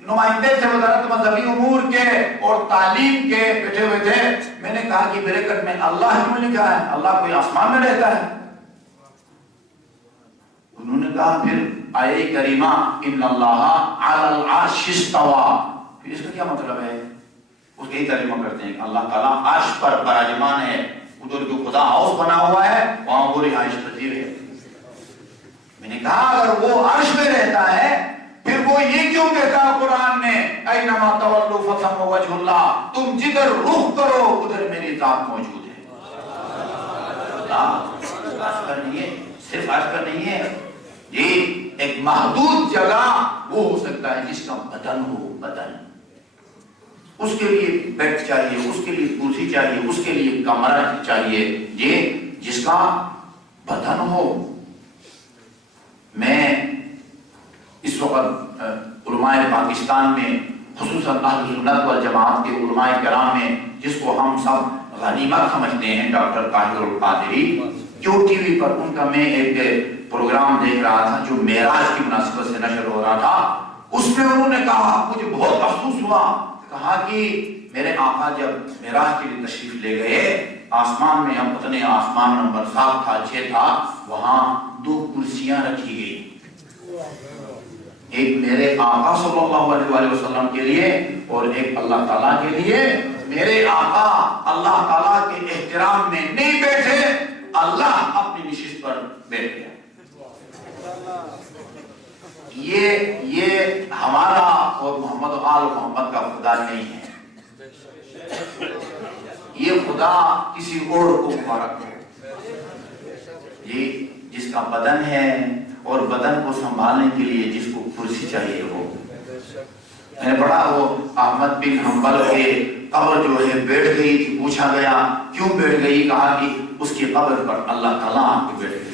نمائندے تھے وزارت مذہبی امور کے اور تعلیم کے بیٹھے ہوئے تھے. میں نے کہا کہ بریکٹ میں اللہ کیوں لکھا ہے؟ اللہ کوئی آسمان میں رہتا ہے؟ انہوں نے کہا پھر آیہ کریمہ ان اللہ علی العرش استوى، پھر اس کا کیا مطلب ہے؟ اس کا ہی ترجمہ کرتے ہیں کہ اللہ تعالیٰ عرش پر براجمان ہے، ادھر جو خدا ہاؤس بنا ہوا ہے وہاں وہ رہائش پذیر ہے. میں نے کہا اگر وہ عرش میں رہتا ہے پھر وہ یہ کیوں کہتا ہے قرآن میں اینما تولوا فثم وجہ اللہ، تم جدھر رخ کرو ادھر میری ذات موجود ہے. عرش پر نہیں ہے، صرف عرش پر نہیں ہے، یہ ایک محدود جگہ وہ ہو سکتا ہے جس کا بدن ہو، بدن اس کے لیے بیڈ چاہیے، اس کے لیے کرسی چاہیے، اس کے لیے کمرہ چاہیے، یہ جس کا بدن ہو. میں اس وقت علماء پاکستان میں خصوصاً اہل سنت والجماعت کے علماء کرام میں جس کو ہم سب غنیمت سمجھتے ہیں، ڈاکٹر طاہر القادری، جو ٹی وی پر ان کا میں ایک پروگرام دیکھ رہا تھا جو معراج کی مناسبت سے نشر ہو رہا تھا. اس میں انہوں نے کہا، مجھے بہت افسوس ہوا، کہا کہ میرے آقا جب معراج کے لیے تشریف لے گئے آسمان میں، ہم پتہ نہیں آسمان نمبر 7 تھا 6 تھا، وہاں 2 کرسیاں رکھی گئی، ایک میرے آقا صلی اللہ علیہ وسلم کے لیے اور ایک اللہ تعالیٰ کے لیے. میرے آقا اللہ تعالیٰ کے احترام میں نہیں بیٹھے، اللہ اپنی نشست پر بیٹھ گیا. یہ ہمارا اور محمد و آل محمد کا خدا نہیں ہے، یہ خدا کسی اور کو مبارک ہو. یہ جس کا بدن ہے اور بدن کو سنبھالنے کے لیے جس کو کرسی چاہیے ہو. میں نے پڑھا وہ احمد بن حنبل کے قبر جو ہے بیٹھ گئی تھی، پوچھا گیا کیوں بیٹھ گئی؟ کہا کہ اس کی قبر پر اللہ تعالیٰ آپ کو بیٹھ گئی.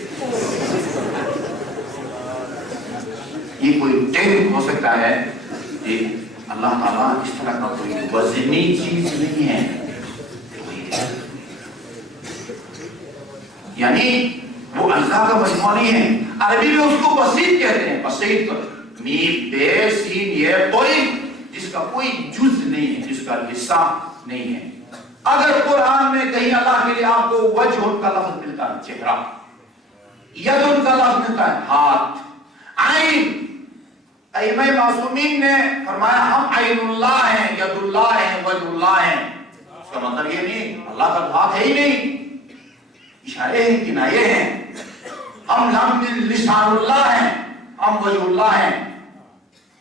یہ کوئی ٹینک ہو سکتا ہے؟ یہ اللہ تعالیٰ اس طرح کا کوئی وزنی چیز نہیں ہے. یعنی وہ اجزاء کا مجموعہ نہیں ہے. عربی میں اس کو بسیط کہتے ہیں، بسیط میم بے سین یہ کوئی جس کا کوئی جز نہیں ہے، جس کا حصہ نہیں ہے. اگر قرآن میں کہیں اللہ کے لیے آپ کو وجہ کا لفظ ملتا ہے چہرہ، ید کا لفظ ملتا ہے ہاتھ، عین، ائمہ معصومین نے فرمایا ہم عین اللہ ہیں، ید اللہ ہیں، وجہ اللہ ہیں. اس کا مطلب یہ نہیں اللہ کا ہاتھ ہے ہی نہیں، اشارے ہیں، کنایے ہیں. ہم لسان اللہ ہیں، ہم وجہ اللہ ہیں.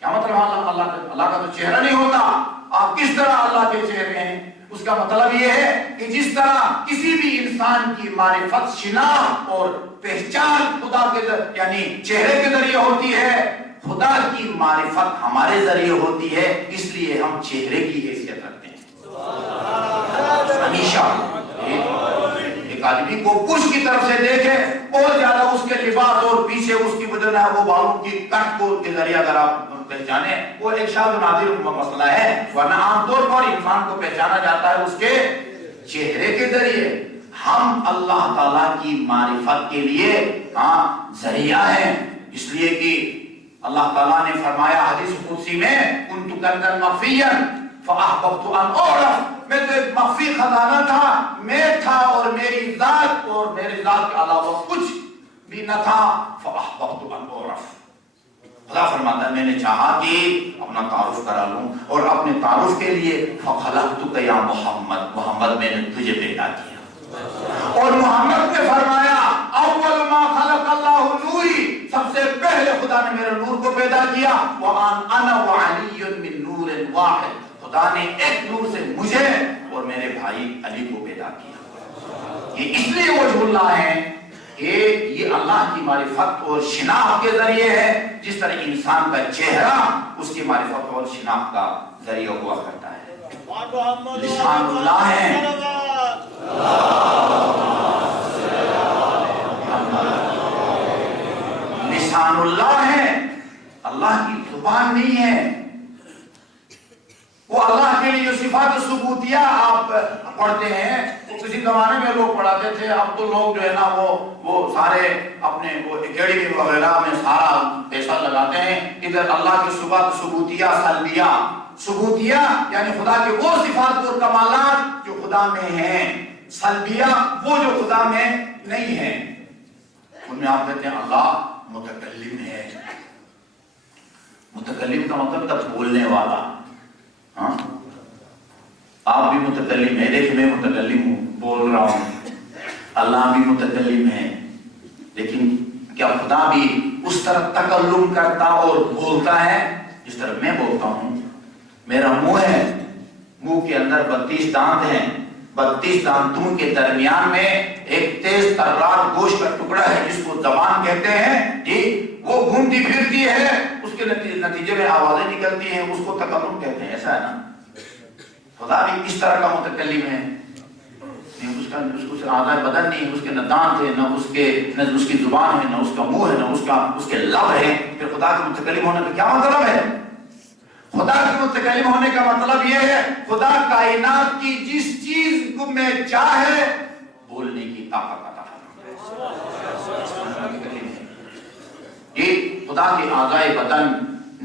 کیا مطلب اللہ کا تو چہرہ نہیں ہوتا، آپ کس طرح اللہ کے چہرے ہیں؟ اس کا مطلب یہ ہے کہ جس طرح کسی بھی انسان کی معرفت، شناخت اور پہچان خدا کے یعنی چہرے کے ذریعے ہوتی ہے، خدا کی معرفت ہمارے ذریعے ہوتی ہے. اس لیے ہم چہرے کی حیثیت رکھتے ہیں. ہمیشہ ایک آدمی کو پشت کی طرف سے دیکھے، بہت زیادہ اس کے لباس اور پیچھے اس کی بدن ہے وہ بالوں کی کٹ کو کے ذریعے اگر آپ پہچانے، وہ ایک شاذ و نادر مسئلہ ہے. ورنہ عام طور پر انسان کو پہچانا جاتا ہے اس کے چہرے کے ذریعے. ہم اللہ تعالیٰ کی معرفت کے لیے ذریعہ ہیں، اس لیے کہ اللہ تعالیٰ نے فرمایا حدیث قدسی میں کنت کنزا مخفیا فاحببت ان اعرف، میں تو ایک مخفی خزانہ تھا، میں تھا اور میری ذات اور میری ذات کے علاوہ کچھ بھی نہ تھا. فاحببت ان اعرف، خدا فرماتا ہے میں نے چاہا کہ اپنا تعارف کرا لوں، اور اپنے تعارف کے لیے فخلقتک یا محمد، محمد میں نے تجھے پیدا کیا. اور محمد نے فرمایا اول ما خلق اللہ نوری، سب سے پہلے خدا نے میرے نور کو پیدا کیا. وان انا وعلی من نور واحد، خدا نے ایک نور سے مجھے اور میرے بھائی علی کو پیدا کیا. یہ اس لیے وجہ اللہ ہے کہ یہ اللہ کی معرفت اور شناخت کے ذریعے ہے، جس طرح انسان کا چہرہ اس کی معرفت اور شناخت کا ذریعہ ہوا کرتا ہے. لسان اللہ ہے، لسان اللہ ہے، اللہ کی زبان نہیں ہے. وہ اللہ کے لیے جو صفات ثبوتیہ آپ پڑھتے ہیں، وہ کسی زمانے میں لوگ پڑھاتے تھے. اب تو لوگ جو ہے نا وہ سارے اپنے وہ اکیڈمی وغیرہ میں سارا پیسہ لگاتے ہیں. ادھر اللہ کی صفات ثبوتیہ سلبیہ، ثبوتیہ یعنی خدا کے وہ صفات اور کمالات جو خدا میں ہیں، سلبیہ وہ جو خدا میں نہیں ہیں. ان میں آپ کہتے ہیں اللہ متکلم ہے. متکلم کا مطلب تب بولنے والا. ہاں آپ بھی متکلم ہے، دیکھ میں متکلم ہوں، بول رہا ہوں. اللہ بھی متکلم ہے، لیکن کیا خدا بھی اس طرح تکلم کرتا اور بولتا ہے جس طرح میں بولتا ہوں؟ میرا منہ ہے، منہ کے اندر 32 دانت ہیں، 32 دانتوں کے درمیان میں ایک تیز ترار گوشت کا ٹکڑا ہے جس کو زبان کہتے ہیں. جی وہ گھومتی پھرتی ہے، اس کے نتیجے میں آوازیں نکلتی ہیں، اس کو تکلم کہتے ہیں. ایسا ہے نا؟ خدا بھی اس طرح کا متکلم ہے. اس کو اعضاء بدن نہیں، اس کے نہ دانت ہے، نہ اس کی زبان ہے، نہ اس کا منہ ہے، نہ اس کے لب ہے. پھر خدا کے متکلم ہونے کا کیا مطلب ہے؟ خدا کے متکلم ہونے کا مطلب یہ ہے خدا کائنات کی جس چیز کو میں چاہے بولنے کی طاقت عطا فرمائے. یہ خدا کے اعضاء بدن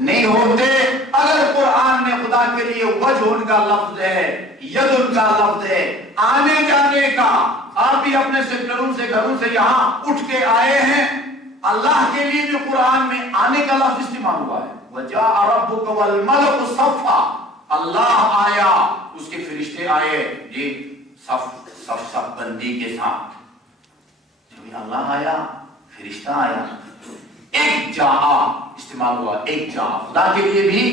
نہیں ہوتے اگر قرآن میں خدا کے لیے وجہ ان کا لفظ ہے، ید ان کا لفظ ہے، آنے جانے کا. آپ بھی اپنے سیکٹروں سے گھروں سے یہاں اٹھ کے آئے ہیں، اللہ کے لیے بھی قرآن میں آنے کا لفظ استعمال ہوا ہے. وَجَاءَ رَبُّكَ وَالْمَلَكُ صَفًّا، اللہ آیا، اس کے فرشتے آئے جی صف بندی کے ساتھ. جب اللہ آیا، فرشتہ آیا، ایک جاء استعمال ہوا، ایک جاء خدا کے لیے بھی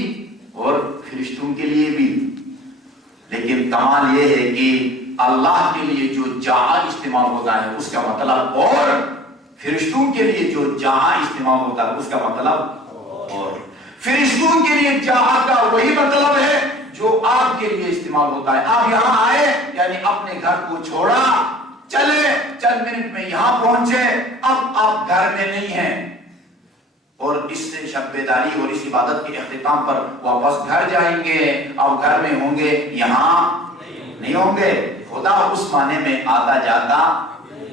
اور فرشتوں کے لیے بھی. لیکن کمال یہ ہے کہ اللہ کے لیے جو جاء استعمال ہوتا ہے اس کا مطلب اور فرشتوں کے لیے جو جاء استعمال ہوتا ہے اس کا مطلب اور. فرشتوں کے لیے جاء کا وہی مطلب ہے جو آپ کے لیے استعمال ہوتا ہے. آپ یہاں آئے یعنی اپنے گھر کو چھوڑا، چلے چند منٹ میں یہاں پہنچے، اب آپ گھر میں نہیں ہیں اور اس سے شب بیداری اور اس عبادت کے اختتام پر واپس گھر جائیں گے. اب گھر میں ہوں گے، یہاں نہیں ہوں گے. خدا اس معنی میں آتا جاتا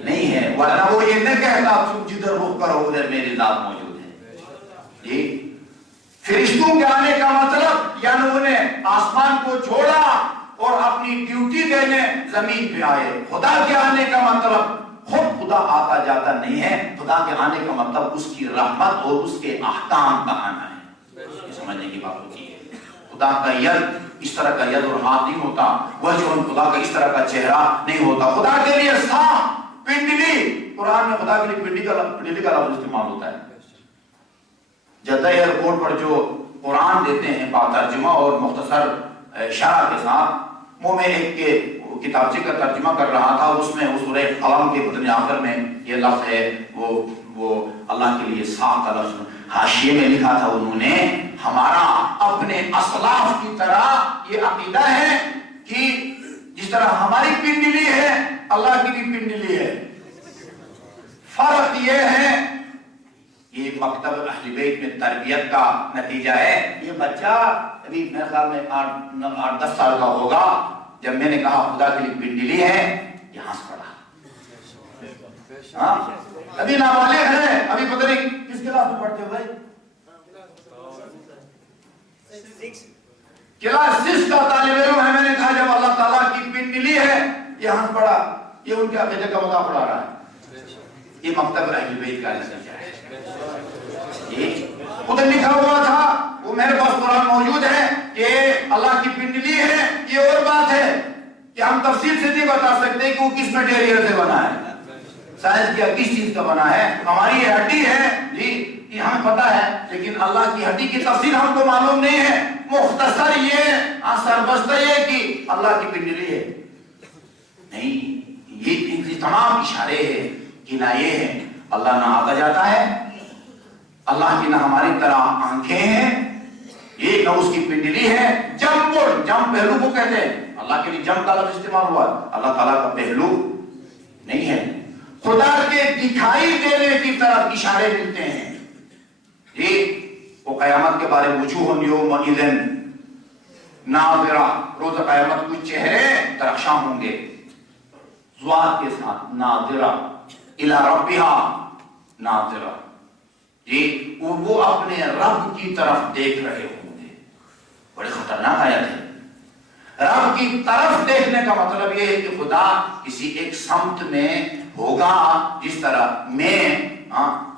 نہیں ہے، ورنہ وہ یہ نہ کہتا تم جدھر رخ کرو ادھر میری ذات موجود ہے. جی فرشتوں کے آنے کا مطلب یعنی انہیں آسمان کو چھوڑا اور اپنی ڈیوٹی دینے زمین پہ آئے. خدا کے آنے کا مطلب خود خدا آتا جاتا نہیں ہے، خدا کے آنے کا مطلب اس کی رحمت اور اس کے احکام کا آنا ہے. یہ سمجھنے کی بات ہوتی ہے. خدا کا ید اس طرح کا ید اور ہاتھ نہیں ہوتا، وہ جو خدا کا اس طرح کا چہرہ نہیں ہوتا. خدا کے لیے سانپ، پنڈلی، قرآن میں خدا کے لیے پنڈلی کا لفظ استعمال ہوتا ہے. جدہ ایئرپورٹ پر جو قرآن دیتے ہیں با ترجمہ اور مختصر شرح کے ساتھ، منہ میں ایک کے کتابچے کا ترجمہ کر رہا تھا، اس میں اس سورہ قلم کے پتن آخر میں یہ لفظ ہے، وہ اللہ کے لیے صاف کا لفظ حاشیے میں لکھا تھا انہوں نے. ہمارا اپنے اسلاف کی طرح یہ عقیدہ ہے کہ جس طرح ہماری پنڈلی ہے اللہ کی بھی پنڈلی ہے. فرق یہ ہے، یہ مکتب اہل بیت میں تربیت کا نتیجہ ہے. یہ بچہ ابھی میرے خیال میں 8-10 سال کا ہوگا، جب میں نے کہا خدا کے لیے پنڈلی ہے، یہ ہنس پڑا. ابھی نابالغ ہے، ابھی پتہ نہیں کس کلاس میں پڑھتے ہو بھائی؟ کلاس 6 کا طالب علم ہے. میں نے کہا جب اللہ تعالیٰ کی پنڈلی ہے، یہ ہنس پڑا. یہ ان کے عقیدے کا مذاق اڑا رہا ہے. یہ مکتب اہل بیت کا نتیجہ ہے. ادھر لکھا ہوا تھا، وہ میرے پاس قرآن موجود ہے کہ اللہ کی پنڈلی ہے، یہ اور بات ہے کہ ہم تفصیل سے نہیں بتا سکتے کہ وہ کس میٹیریل سے بنا ہے، سائنس کیا کس چیز کا بنا ہے. ہماری یہ ہڈی ہے جی، یہ ہمیں پتا ہے، لیکن اللہ کی ہڈی کی تفصیل ہم کو معلوم نہیں ہے. مختصر یہ سربستہ یہ کہ اللہ کی پنڈلی ہے. نہیں، یہ تمام اشارے ہیں، کنایے ہیں. اللہ نہ آتا جاتا ہے، اللہ کی نہ ہماری طرح آنکھیں ہیں، یہ نہ اس کی پنڈلی ہے. جم پہلو کو کہتے ہیں، اللہ کے لیے جم کا لفظ استعمال ہوا، اللہ تعالیٰ کا پہلو نہیں ہے. خدا کے دکھائی دینے کی طرف اشارے ملتے ہیں. یہ وہ قیامت کے بارے وجوہ یومئذ ناظرہ، روز قیامت کچھ چہرے درخشاں ہوں گے زوات کے ساتھ، ناظرہ الی ربہا ناظرہ، یہ وہ اپنے رب کی طرف دیکھ رہے ہوں گے. بڑے خطرناک آیت ہے. رب کی طرف دیکھنے کا مطلب یہ ہے کہ خدا کسی ایک سمت میں ہوگا، جس طرح میں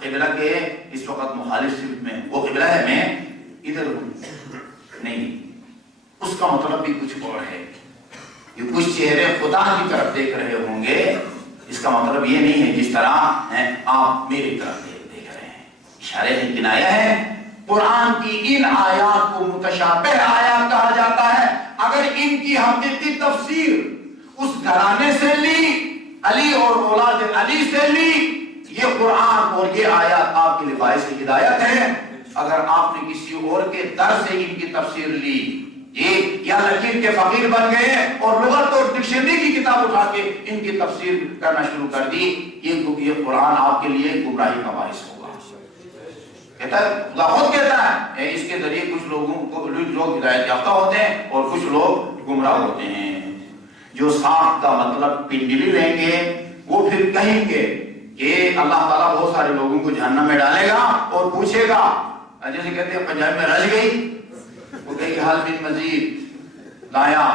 قبلہ کے اس وقت مخالف سمت میں، وہ قبلہ ہے، میں ادھر ہوں. نہیں، اس کا مطلب بھی کچھ اور ہے. یہ کچھ چہرے خدا کی طرف دیکھ رہے ہوں گے، اس کا مطلب یہ نہیں ہے جس طرح آپ میری طرف دیکھ رہے ہیں. اشارے ہیں، کنایہ ہے. قرآن کی ان آیات کو متشابہ آیات کہا جاتا ہے. اگر ان کی حقیقی تفسیر اس گھرانے سے لی، علی اور اولاد علی سے لی، یہ قرآن اور یہ آیات آپ کے لیے باعث ہدایت ہے. اگر آپ نے کسی اور کے در سے ان کی تفسیر لی، یہ یا لکیر کے فقیر بن گئے اور لغت اور ڈکشنری کی کتاب اٹھا کے ان کی تفسیر کرنا شروع کر دی، یہ قرآن آپ کے لیے گمراہی کا باعث ہوگا. کہتا ہے، خدا خود کہتا ہے اس کے ذریعے کچھ لوگ ہدایت یافتہ ہوتے ہیں اور کچھ لوگ گمراہ ہوتے ہیں. جو ساخت کا مطلب پنڈلی لیں گے وہ پھر کہیں گے کہ اللہ تعالیٰ بہت سارے لوگوں کو جہنم میں ڈالے گا اور پوچھے گا، جیسے کہتے ہیں پنجاب میں رج گئی، وہ کہے حال بن مزید لایا،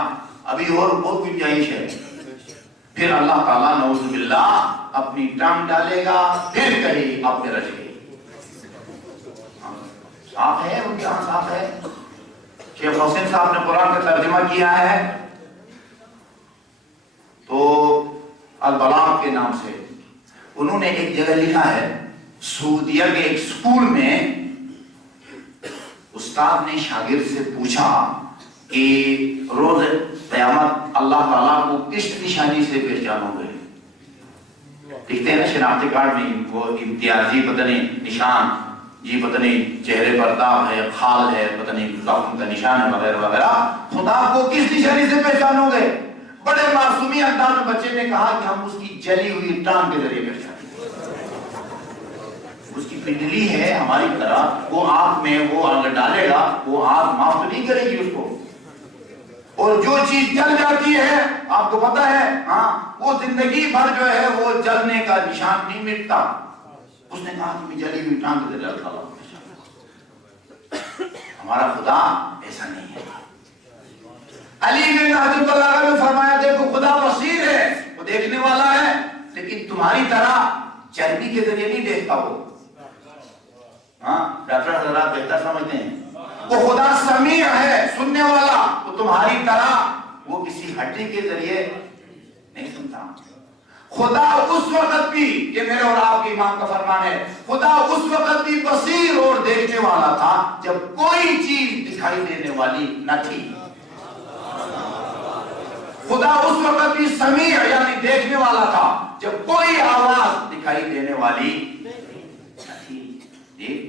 ابھی اور بہت گنجائش ہے. پھر اللہ تعالیٰ نعوذ باللہ اپنی ٹانگ ڈالے گا، پھر کہیں آپ نے رج گئی. صاف ہے، ان کے یہاں صاف ہے. شیخ حسین صاحب نے قرآن کا ترجمہ کیا ہے تو البلاغ کے نام سے، انہوں نے ایک جگہ لکھا ہے، سعودیہ کے ایک سکول میں استاد نے شاگرد سے پوچھا کہ روز قیامت اللہ تعالیٰ کو کس نشانی سے پہچانو گے. لکھتے ہیں نا شناختی کارڈ میں وہ امتیازی پتہ نہیں نشان، جی پتہ نہیں چہرے پر داغ ہے، خال ہے، پتہ نہیں زخم کا نشان ہے، وغیرہ وغیرہ. خدا کو کس نشانی سے پہچانو گے؟ بڑے معصومی انداز میں بچے نے کہا کہ ہم اس کی جلی ہوئی ٹانگ کے ذریعے پہچانیں. اس کی پنڈلی ہے ہماری طرح، وہ آنکھ میں وہ آنکھ ڈالے گا، وہ آنکھ معاف تو نہیں کرے گی اس کو. اور جو چیز جل جاتی ہے آپ کو پتا ہے، وہ زندگی بھر جو ہے وہ جلنے کا نشان نہیں مٹتا. اس نے کہا کہ میں جلی ہوئی ٹانگ کے ذریعے اللہ کو پہچانوں. ہمارا خدا ایسا نہیں ہے. علی بن حضرت اللہ نے فرمایا، دیکھو خدا بصیر ہے، وہ دیکھنے والا ہے، لیکن تمہاری طرح چربی کے ذریعے نہیں دیکھتا. وہ ڈاکٹر حضرات بہتر سمجھتے ہیں. وہ خدا سمیع ہے، سننے والا، تو تمہاری طرح وہ کسی ہڈی کے ذریعے نہیں سنتا. خدا اس وقت بھی، یہ میرے اور آپ کے امام کا فرمان ہے، خدا اس وقت بھی بصیر اور دیکھنے والا تھا جب کوئی چیز دکھائی دینے والی نہ تھی. خدا اس وقت بھی سمیع یعنی دیکھنے والا تھا جب کوئی آواز دکھائی دینے والی نہ تھی.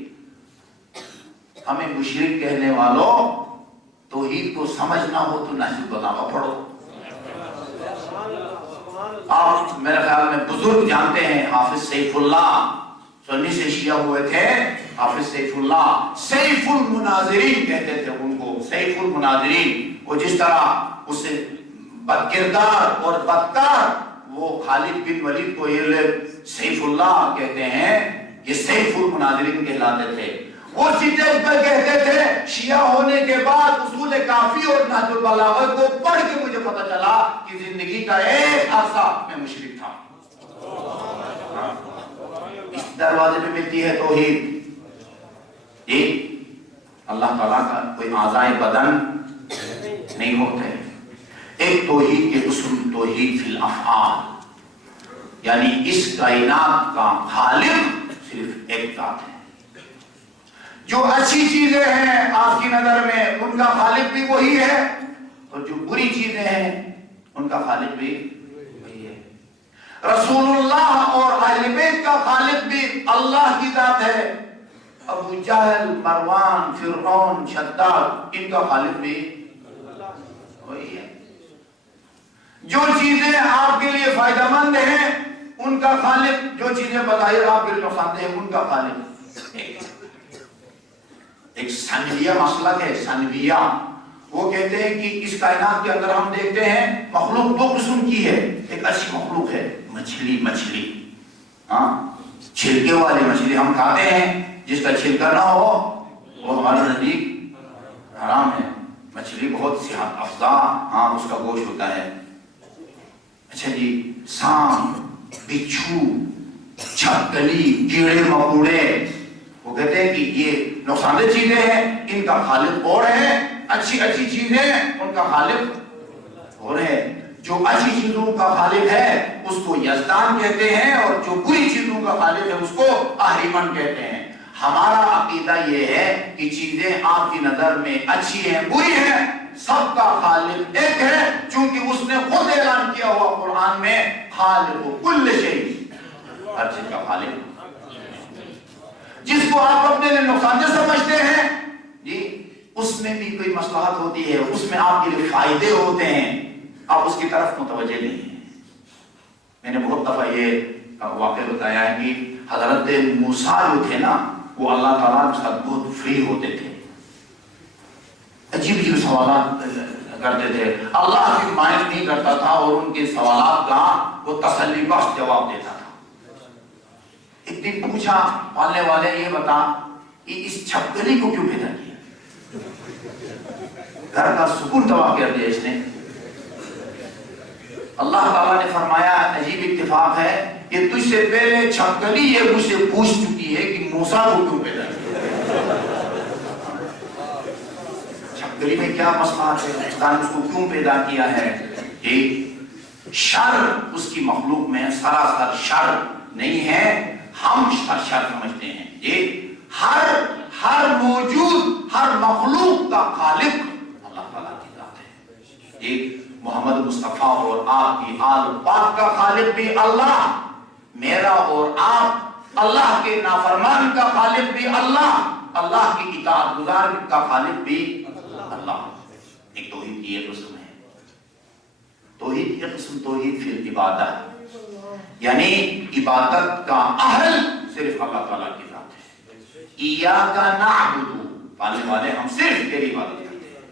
ہمیں مشرک کہنے والوں توحید کو سمجھنا ہو تو نہج البلاغہ پڑھو. آپ میرے خیال میں بزرگ جانتے ہیں، حافظ سیف اللہ سنی سے شیعہ ہوئے تھے. حافظ سیف اللہ سیف المناظرین کہتے تھے ان کو، سیف المناظرین. وہ جس طرح اسے بد کردار اور بدکار وہ خالد بن ولید کو یہ سیف اللہ کہتے ہیں، یہ سیف المناظرین کہلاتے تھے. وہ چیزیں اس پر کہتے تھے. شیعہ ہونے کے بعد اصول کافی اور نہج البلاغہ کو پڑھ کے مجھے پتا چلا کہ زندگی کا ایک عرصہ میں مشرک تھا. اس دروازے پہ ملتی ہے توحید. یہ اللہ تعالیٰ کا کوئی اعضائے بدن نہیں ہوتے. ایک توحید کے قسم توحید فی الافعال، یعنی اس کائنات کا خالق صرف ایک ذات ہے. جو اچھی چیزیں ہیں آپ کی نظر میں ان کا خالق بھی وہی ہے، اور جو بری چیزیں ہیں ان کا خالق بھی وہی ہے. رسول اللہ اور اہل بیت کا خالق بھی اللہ کی ذات ہے. ابو جہل، مروان، فرعون، شداد، ان کا خالق بھی وہی ہے. جو چیزیں آپ کے لیے فائدہ مند ہیں ان کا خالق، جو چیزیں بظاہر آپ کے لیے نقصان دہ ہیں ان کا خالق ایک سنویہ مسلک ہے. سنویہ وہ کہتے ہیں کہ اس کائنات کے اندر ہم دیکھتے ہیں مخلوق دو قسم کی ہے. ایک اچھی مخلوق ہے مچھلی، ہاں چھلکے والی مچھلی ہم کھاتے ہیں، جس کا چھلکا نہ ہو وہ ہمارے نزدیک حرام ہے. مچھلی بہت صحت افزا، ہاں اس کا گوشت ہوتا ہے. اچھا جی، سانپ، بچھو، چھپکلی، کیڑے مکوڑے، وہ کہتے ہیں کہ یہ نقصان دہ چیزیں ہیں، ان کا خالق اور ہے. اچھی چیزیں ان کا خالق اور ہے. جو اچھی چیزوں کا خالق ہے اس کو یزدان کہتے ہیں، اور جو بری چیزوں کا خالق ہے اس کو اہریمن کہتے ہیں. ہمارا عقیدہ یہ ہے کہ چیزیں آپ کی نظر میں اچھی ہیں بری ہیں، سب کا خالق ایک ہے، چونکہ اس نے خود اعلان کیا ہوا قرآن میں خالق کل شیء، ہر چیز کا خالق. جس کو آپ اپنے لیے نقصان دہ سمجھتے ہیں جی، اس میں بھی کوئی مصلحت ہوتی ہے، اس میں آپ کے لیے فائدے ہوتے ہیں، آپ اس کی طرف متوجہ نہیں ہیں. میں نے بہت دفعہ یہ واقعہ بتایا ہے کہ حضرت موسیٰ جو تھے نا، وہ اللہ تعالیٰ کے ساتھ بہت فری ہوتے تھے، عجیب سوالات کرتے تھے. اللہ کی مائل نہیں کرتا تھا اور ان کے سوالات کا وہ تسلی بخش جواب دیتا تھا. ایک دن پوچھا پالنے والے، یہ بتا کہ اس چھپکلی کو کیوں پیدا کیا؟ گھر کا سکون تباہ کر دیا اس نے. اللہ تعالیٰ نے فرمایا عجیب اتفاق ہے کہ تجھ سے پہلے چھپکلی یہ مجھ سے پوچھ چکی ہے کہ موسیٰ کو کیوں پیدا کیا. چھپکلی میں کیا مسئلہ ہے، خدا نے اس کو کیوں پیدا کیا ہے؟ کہ شر اس کی مخلوق میں سراسر شر نہیں ہے، ہم شر سمجھتے ہیں. یہ ہر موجود، ہر مخلوق کا خالق اللہ تعالیٰ کی ذات ہے. ایک محمد مصطفیٰ اور آپ کی آل پاک کا خالق بھی اللہ، میرا اور آپ اللہ کے نافرمان کا خالق بھی اللہ، اللہ کی اطاعت گزار کا خالق بھی اللہ. ایک توحید کی یہ قسم ہے. توحید کی قسم توحید فی العبادت، یعنی عبادت کا اہل صرف اللہ تعالیٰ کی ذات ہے. ایاک نعبد، پانے والے ہم صرف تیری عبادت کرتے ہیں.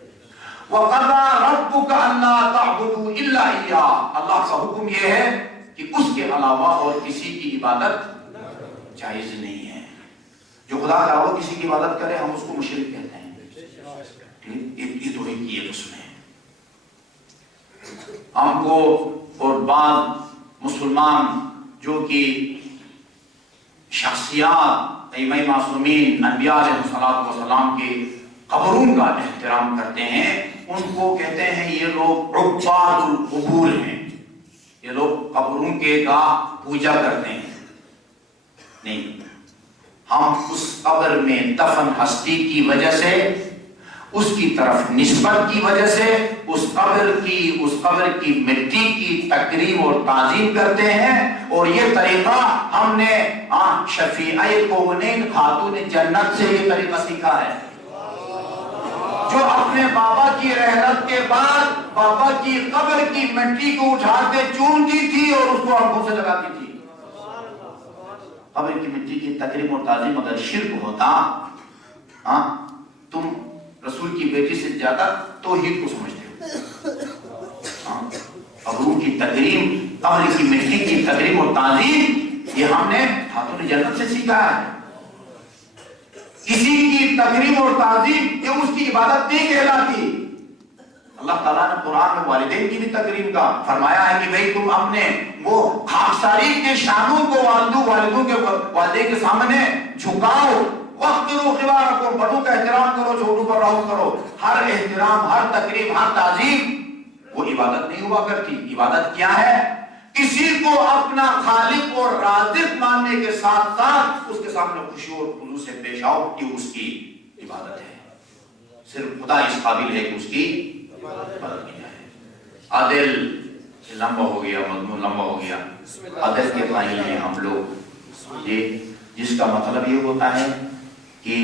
وَقَضَىٰ رَبُّكَ أَلَّا تَعْبُدُوا إِلَّا إِيَّاهُ، اللہ کا حکم یہ ہے کہ اس کے علاوہ اور کسی کی عبادت جائز نہیں ہے. جو خدا کا علاوہ کسی کی عبادت کرے ہم اس کو مشرک کہتے ہیں. یہ توحید کی یہ قسم ہے. ہم کو اور بعض مسلمان جو کہ شخصیات ائمہ معصومین انبیاء علیہ السلام کے قبروں کا احترام کرتے ہیں، ان کو کہتے ہیں یہ لوگ عباد القبور ہیں، یہ لوگ قبروں کے کا پوجا کرتے ہیں. نہیں، ہم اس قبر میں دفن ہستی کی وجہ سے، اس کی طرف نسبت کی وجہ سے اس قبر کی مٹی کی تکریم اور تعظیم کرتے ہیں. اور یہ طریقہ ہم نے شفیعہ کونین خاتون جنت سے یہ طریقہ سیکھا ہے، جو اپنے بابا کی رحلت کے بعد بابا کی قبر کی مٹی کو اٹھا کے چونتی تھی اور اس کو آنکھوں سے لگاتی تھی. قبر کی مٹی کی تکریم اور تعظیم اگر شرک ہوتا، تم رسول کی بیٹی سے زیادہ توحید کو سمجھتے ہو. قبروں کی تکریم، قبر کی مٹی کی تکریم اور تعظیم یہ ہم نے خاتون جنت سے سیکھا ہے. کسی کی تکریم اور تعظیم یہ اس کی عبادت نہیں کہلاتی. اللہ تعالیٰ نے قرآن میں والدین کی بھی تکریم کا فرمایا ہے کہ بھئی تم اپنے وہ خاکساری کے شانوں کو والدوں کے والدین کے سامنے جھکاؤ، وَاحْتِرُوا خِوَارَكُمْ، بڑوں کا احترام کرو، چھوٹوں پر رحم کرو. ہر احترام، ہر تقریب، ہر تعظیم وہ عبادت نہیں ہوا کرتی. عبادت کیا ہے؟ کسی کو اپنا خالق اور رازق ماننے کے ساتھ ساتھ اس کے سامنے خوشی اور خضوع سے پیش آؤ، یہ اس کی عبادت ہے. صرف خدا اس قابل ہے کہ اس کی عبادت کی جائے. عادل لمبا ہو گیا، مضمون لمبا ہو گیا. عادل کے قائل ہیں ہم لوگ، یہ جس کا مطلب یہ ہوتا ہے کہ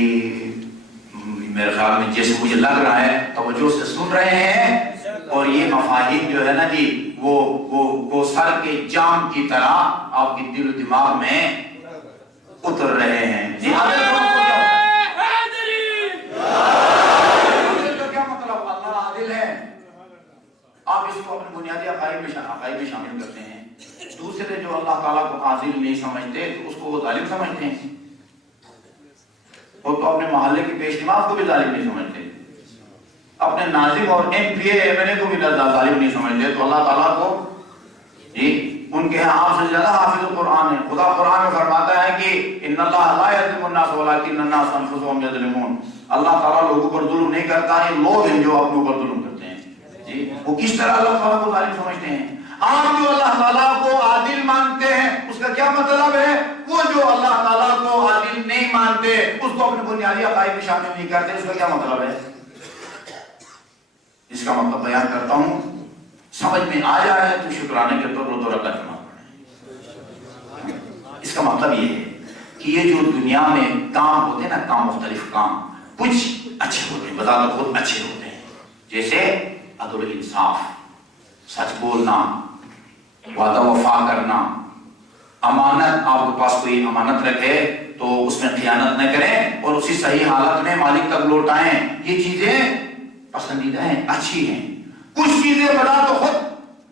میرے خیال میں جیسے مجھے لگ رہا ہے توجہ سے سن رہے ہیں اور یہ مفاہیم جو ہے نا جی وہ سر کے جام کی طرح آپ کی دل و دماغ میں اتر رہے ہیں. جی عادل کا کیا مطلب؟ اللہ عادل ہے. آپ اس کو اپنے بنیادی عقائد میں شامل کرتے ہیں. دوسرے جو اللہ تعالیٰ کو عادل نہیں سمجھتے تو اس کو وہ ظالم سمجھتے ہیں، اور تو اپنے محلے کے پیش نماز کو بھی ظالم نہیں سمجھتے، اپنے ناظم اور M P A M N A کو بھی ظالم نہیں سمجھتے. تو اللہ تعالیٰ کو جی ان کے ہاں آپ سے زیادہ حافظ القرآن ہے. خدا قرآن میں فرماتا ہے کہ ان اللہ لا یظلم الناس ولکن الناس انفسهم یظلمون. اللہ تعالیٰ لوگوں پر ظلم نہیں کرتا، یہ لوگ ہیں جو اپنے اوپر ظلم کرتے ہیں. جی وہ کس طرح اللہ تعالیٰ کو ظالم سمجھتے ہیں؟ آپ جو اللہ تعالیٰ کو عادل مانتے ہیں اس کا کیا مطلب ہے؟ وہ جو اللہ تعالیٰ کو عادل نہیں مانتے اس کو اپنے بنیادی عقائد میں شامل نہیں کرتے، اس کا کیا مطلب ہے؟ اس کا مطلب بیان کرتا ہوں، سمجھ میں آ جائے تو شکرانے کے طور پر 2 رکعت نماز پڑھیں. اس کا مطلب یہ ہے کہ یہ جو دنیا میں کام ہوتے ہیں نا، کام مختلف کام کچھ اچھے ہوتے ہیں، بذات خود اچھے ہوتے ہیں، جیسے عدل و انصاف، سچ بولنا، وعدہ وفا کرنا، امانت. آپ کے پاس کوئی امانت رکھے تو اس میں خیانت نہ کریں اور اسی صحیح حالت میں مالک تک لوٹائیں. یہ چیزیں پسندیدہ ہیں، اچھی ہیں. کچھ چیزیں بڑا تو خود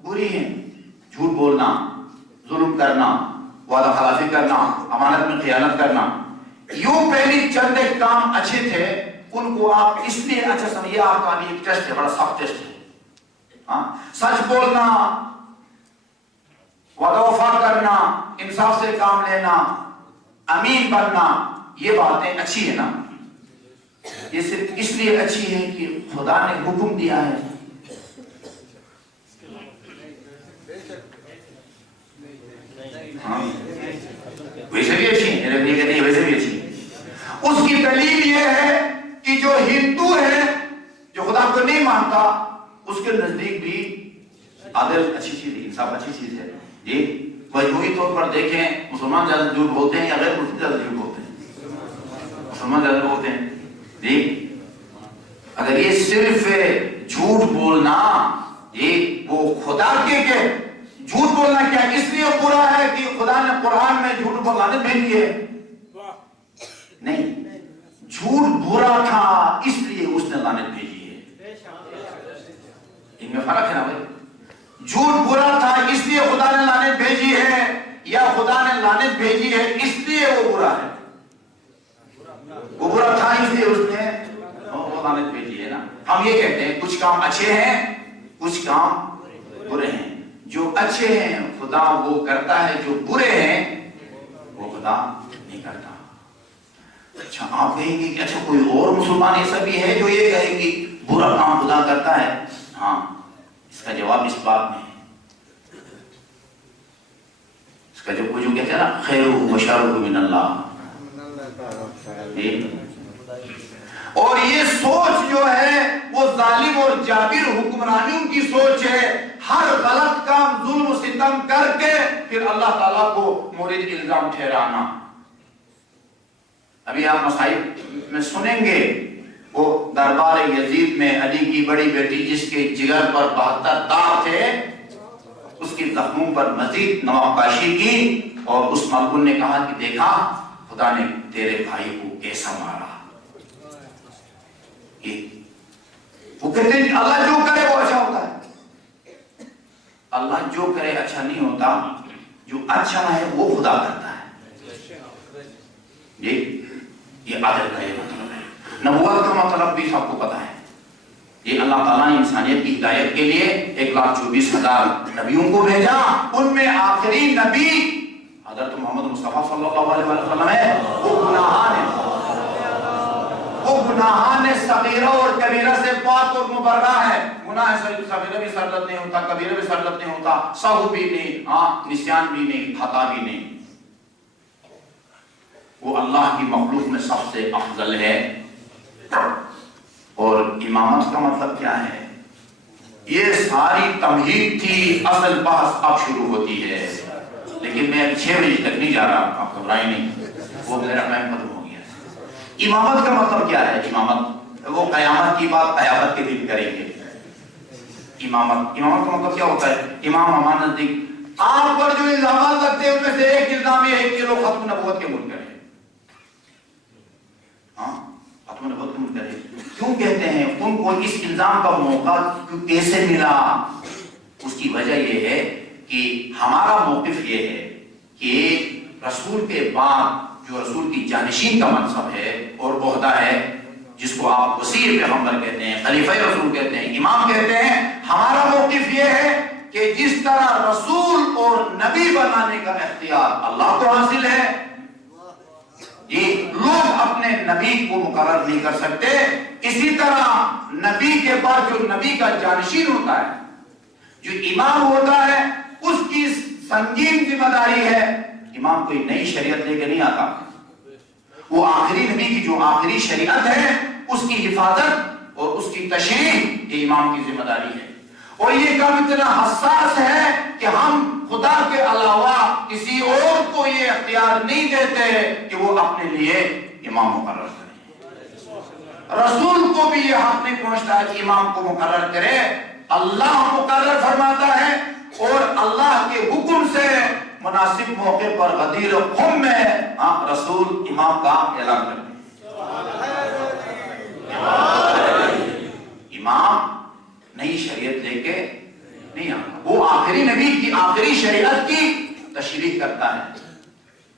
بری ہیں، جھوٹ بولنا، ظلم کرنا، وعدہ خلافی کرنا، امانت میں خیانت کرنا. یوں پہلی چند ایک کام اچھے تھے، ان کو آپ اس لیے اچھا سمجھیے، آپ کا بھی ایک ٹیسٹ ہے، بڑا سخت ٹیسٹ ہے. سچ بولنا، وعدہ وفا کرنا، انصاف سے کام لینا، امین بننا، یہ باتیں اچھی ہیں نا. یہ صرف اس لیے اچھی ہے کہ خدا نے حکم دیا ہے. ویسے بھی اچھی ہیں، میرے کہتے ہیں ویسے بھی اچھی ہیں. اس کی دلیل یہ ہے کہ جو ہندو ہے، جو خدا کو نہیں مانتا، اس کے نزدیک بھی عدل اچھی چیز ہے، انصاف اچھی چیز ہے. جی مجموعی طور پر دیکھیں، مسلمان زیادہ جھوٹ بولتے ہیں یا غیر مسلم زیادہ جھوٹ بولتے ہیں؟ مسلمان زیادہ بولتے ہیں. جی اگر یہ صرف جھوٹ بولنا، یہ وہ خدا کے جھوٹ بولنا کیا اس لیے برا ہے کہ خدا نے قرآن میں جھوٹ پر لعنت بھیجی ہے؟ نہیں، جھوٹ برا تھا اس لیے اس نے لعنت بھیجی ہے. ان میں فرق ہے نا بھائی. جھوٹ برا تھا اس لیے خدا نے لعنت بھیجی ہے، یا خدا نے لعنت بھیجی ہے اس لیے وہ برا ہے؟ وہ برا تھا اس لیے اس نے لعنت بھیجی ہے نا. ہم یہ کہتے ہیں کچھ کام اچھے ہیں، کچھ کام برے ہیں. جو اچھے ہیں خدا وہ کرتا ہے، جو برے ہیں وہ خدا نہیں کرتا. اچھا آپ کہیں گے کہ اچھا کوئی اور مسلمان ایسا بھی ہے جو یہ کہے کہ برا کام خدا کرتا ہے؟ ہاں، اس کا جواب اس بات میں ہے. اس کا جو کہتے ہیں نا خیرہ و شرہ من اللہ. اور یہ سوچ جو ہے وہ ظالم اور جابر حکمرانیوں کی سوچ ہے. ہر غلط کام ظلم و ستم کر کے پھر اللہ تعالیٰ کو مورد الزام ٹھہرانا. ابھی آپ مصائب میں سنیں گے، وہ دربار یزید میں علی کی بڑی بیٹی جس کے جگر پر 72 داغ تھے، اس کی زخموں پر مزید نوابکاشی کی اور اس ملعون نے کہا کہ دیکھا خدا نے تیرے بھائی کو کیسا مارا. وہ کہتے ہیں اللہ جو کرے وہ اچھا ہوتا ہے. اللہ جو کرے اچھا نہیں ہوتا، جو اچھا ہے وہ خدا کرتا ہے. یہ عدل کا یہ مطلب ہے. نبوت کا مطلب بھی سب کو پتا ہے. یہ اللہ تعالیٰ نے انسانیت کی ہدایت کے لیے 1,24,000 نبیوں کو بھیجا. ان میں آخری نبی حضرت محمد مصطفیٰ صلی اللہ علیہ وسلم ہے. وہ گناہان ہیں، وہ گناہان صغیرہ اور کبیرہ سے پاک اور مبرہ ہے. گناہ صغیرہ بھی سرزد نہیں ہوتا، کبیرہ بھی سرزد نہیں ہوتا، سہو بھی نہیں، نسیان بھی نہیں، خطا بھی نہیں. وہ اللہ کی مخلوق میں سب سے افضل ہے. اور امامت کا مطلب کیا ہے؟ یہ ساری تمہید تھی، اصل بحث اب شروع ہوتی ہے. لیکن میں 6 بجے تک نہیں جا رہا، آپ گھبرائیں نہیں، وہ میرا ٹائم ختم ہو گیا. امامت کا مطلب کیا ہے؟ امامت وہ قیامت کی بات قیامت کے دن کریں گے. امامت کا مطلب کیا ہوتا ہے؟ امام ہمارے نزدیک آپ پر جو الزامات لگتے ہیں ان میں سے ایک الزام یہ ہے کہ لوگ ختم نبوت کے منکر ہیں. ختم نبوت کے منکر ہیں. کیوں کہتے ہیں؟ ان کو اس الزام کا موقع کیسے ملا؟ اس کی وجہ یہ ہے کہ ہمارا موقف یہ ہے کہ رسول کے بعد جو رسول کی جانشین کا منصب ہے اور عہدہ ہے، جس کو آپ وزیر پیغمبر کہتے ہیں، خلیفہ رسول کہتے ہیں، امام کہتے ہیں، ہمارا موقف یہ ہے کہ جس طرح رسول اور نبی بنانے کا اختیار اللہ کو حاصل ہے، یہ لوگ اپنے نبی کو مقرر نہیں کر سکتے، اسی طرح نبی کے بعد جو نبی کا جانشین ہوتا ہے، جو امام ہوتا ہے، اس کی سنگین ذمہ داری ہے. امام کوئی نئی شریعت لے کے نہیں آتا، وہ آخری نبی کی جو آخری شریعت ہے اس کی حفاظت اور اس کی تشریح یہ امام کی ذمہ داری ہے. اور یہ کام اتنا حساس ہے کہ ہم خدا کے علاوہ کسی اور کو یہ اختیار نہیں دیتے کہ وہ اپنے لیے امام مقرر کرے. رسول کو بھی یہ حق نہیں پہنچتا ہے کہ امام کو مقرر کرے. اللہ مقرر فرماتا ہے اور اللہ کے حکم سے مناسب موقع پر غدیر خم میں رسول امام کا اعلان کرتے ہیں. امام نئی شریعت لے کے نہیں آتا، وہ آخری نبی کی آخری شریعت کی تشریح کرتا ہے،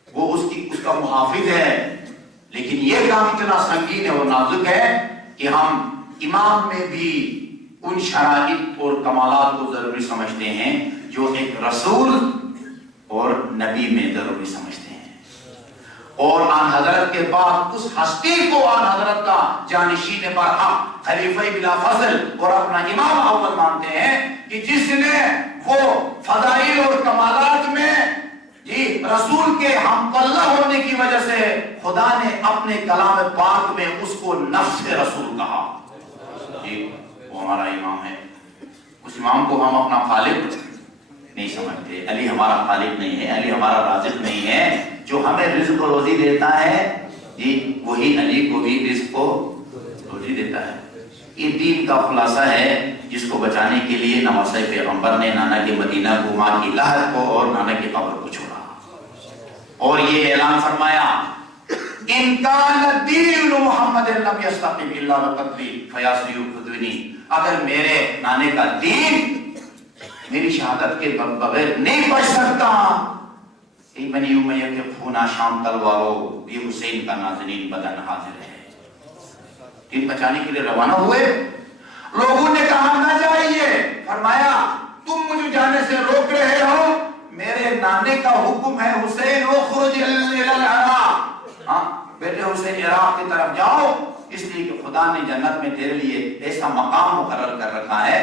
وہ اس کا محافظ ہے. لیکن یہ کام اتنا سنگین اور نازک ہے کہ ہم امام میں بھی ان شرائط اور کمالات کو ضروری سمجھتے ہیں جو ایک رسول اور نبی میں ضروری سمجھتے ہیں. اور آن حضرت کے بعد اس ہستی کو آن حضرت کا جانشین برحق، خلیفہ بلا فضل اور اپنا امام اول مانتے ہیں کہ جس نے وہ فضائل اور کمالات میں رسول کے ہم پلہ ہونے کی وجہ سے خدا نے اپنے کلام پاک میں اس کو نفس رسول کہا. وہ ہمارا امام ہے. اس امام کو ہم اپنا خالق نہیں سمجھتے. علی ہمارا خالق نہیں ہے، علی ہمارا رازق نہیں ہے. جو ہمیں رزق و روزی دیتا ہے وہی علی کو بھی رزق و روزی دیتا ہے. یہ دین کا خلاصہ ہے جس کو بچانے کے لیے نواسہ پیغمبر نے نانا کے مدینہ کو، ماں کی لہر کو اور نانا کی قبر کو چھوڑا اور یہ اعلان فرمایا ان کان الدین محمد لم یستقم الا بقتلی فیاسری خذونی. اگر میرے نانے کا دین میری شہادت کے بغیر نہیں بچ سکتا، بنی امیہ کے خونہ شام تلواروں، یہ حسین کا نازنین بدن حاضر ہے. دین بچانے کے لیے روانہ ہوئے. لوگوں نے کہا نہ جائیے، فرمایا تم مجھے جانے سے روک رہے ہو، میرے نانے کا حکم ہے حسین اخرج الی العراق، بیٹے حسین عراق کی طرف جاؤ، اس لیے کہ خدا نے جنت میں تیرے لیے ایسا مقام مقرر کر رکھا ہے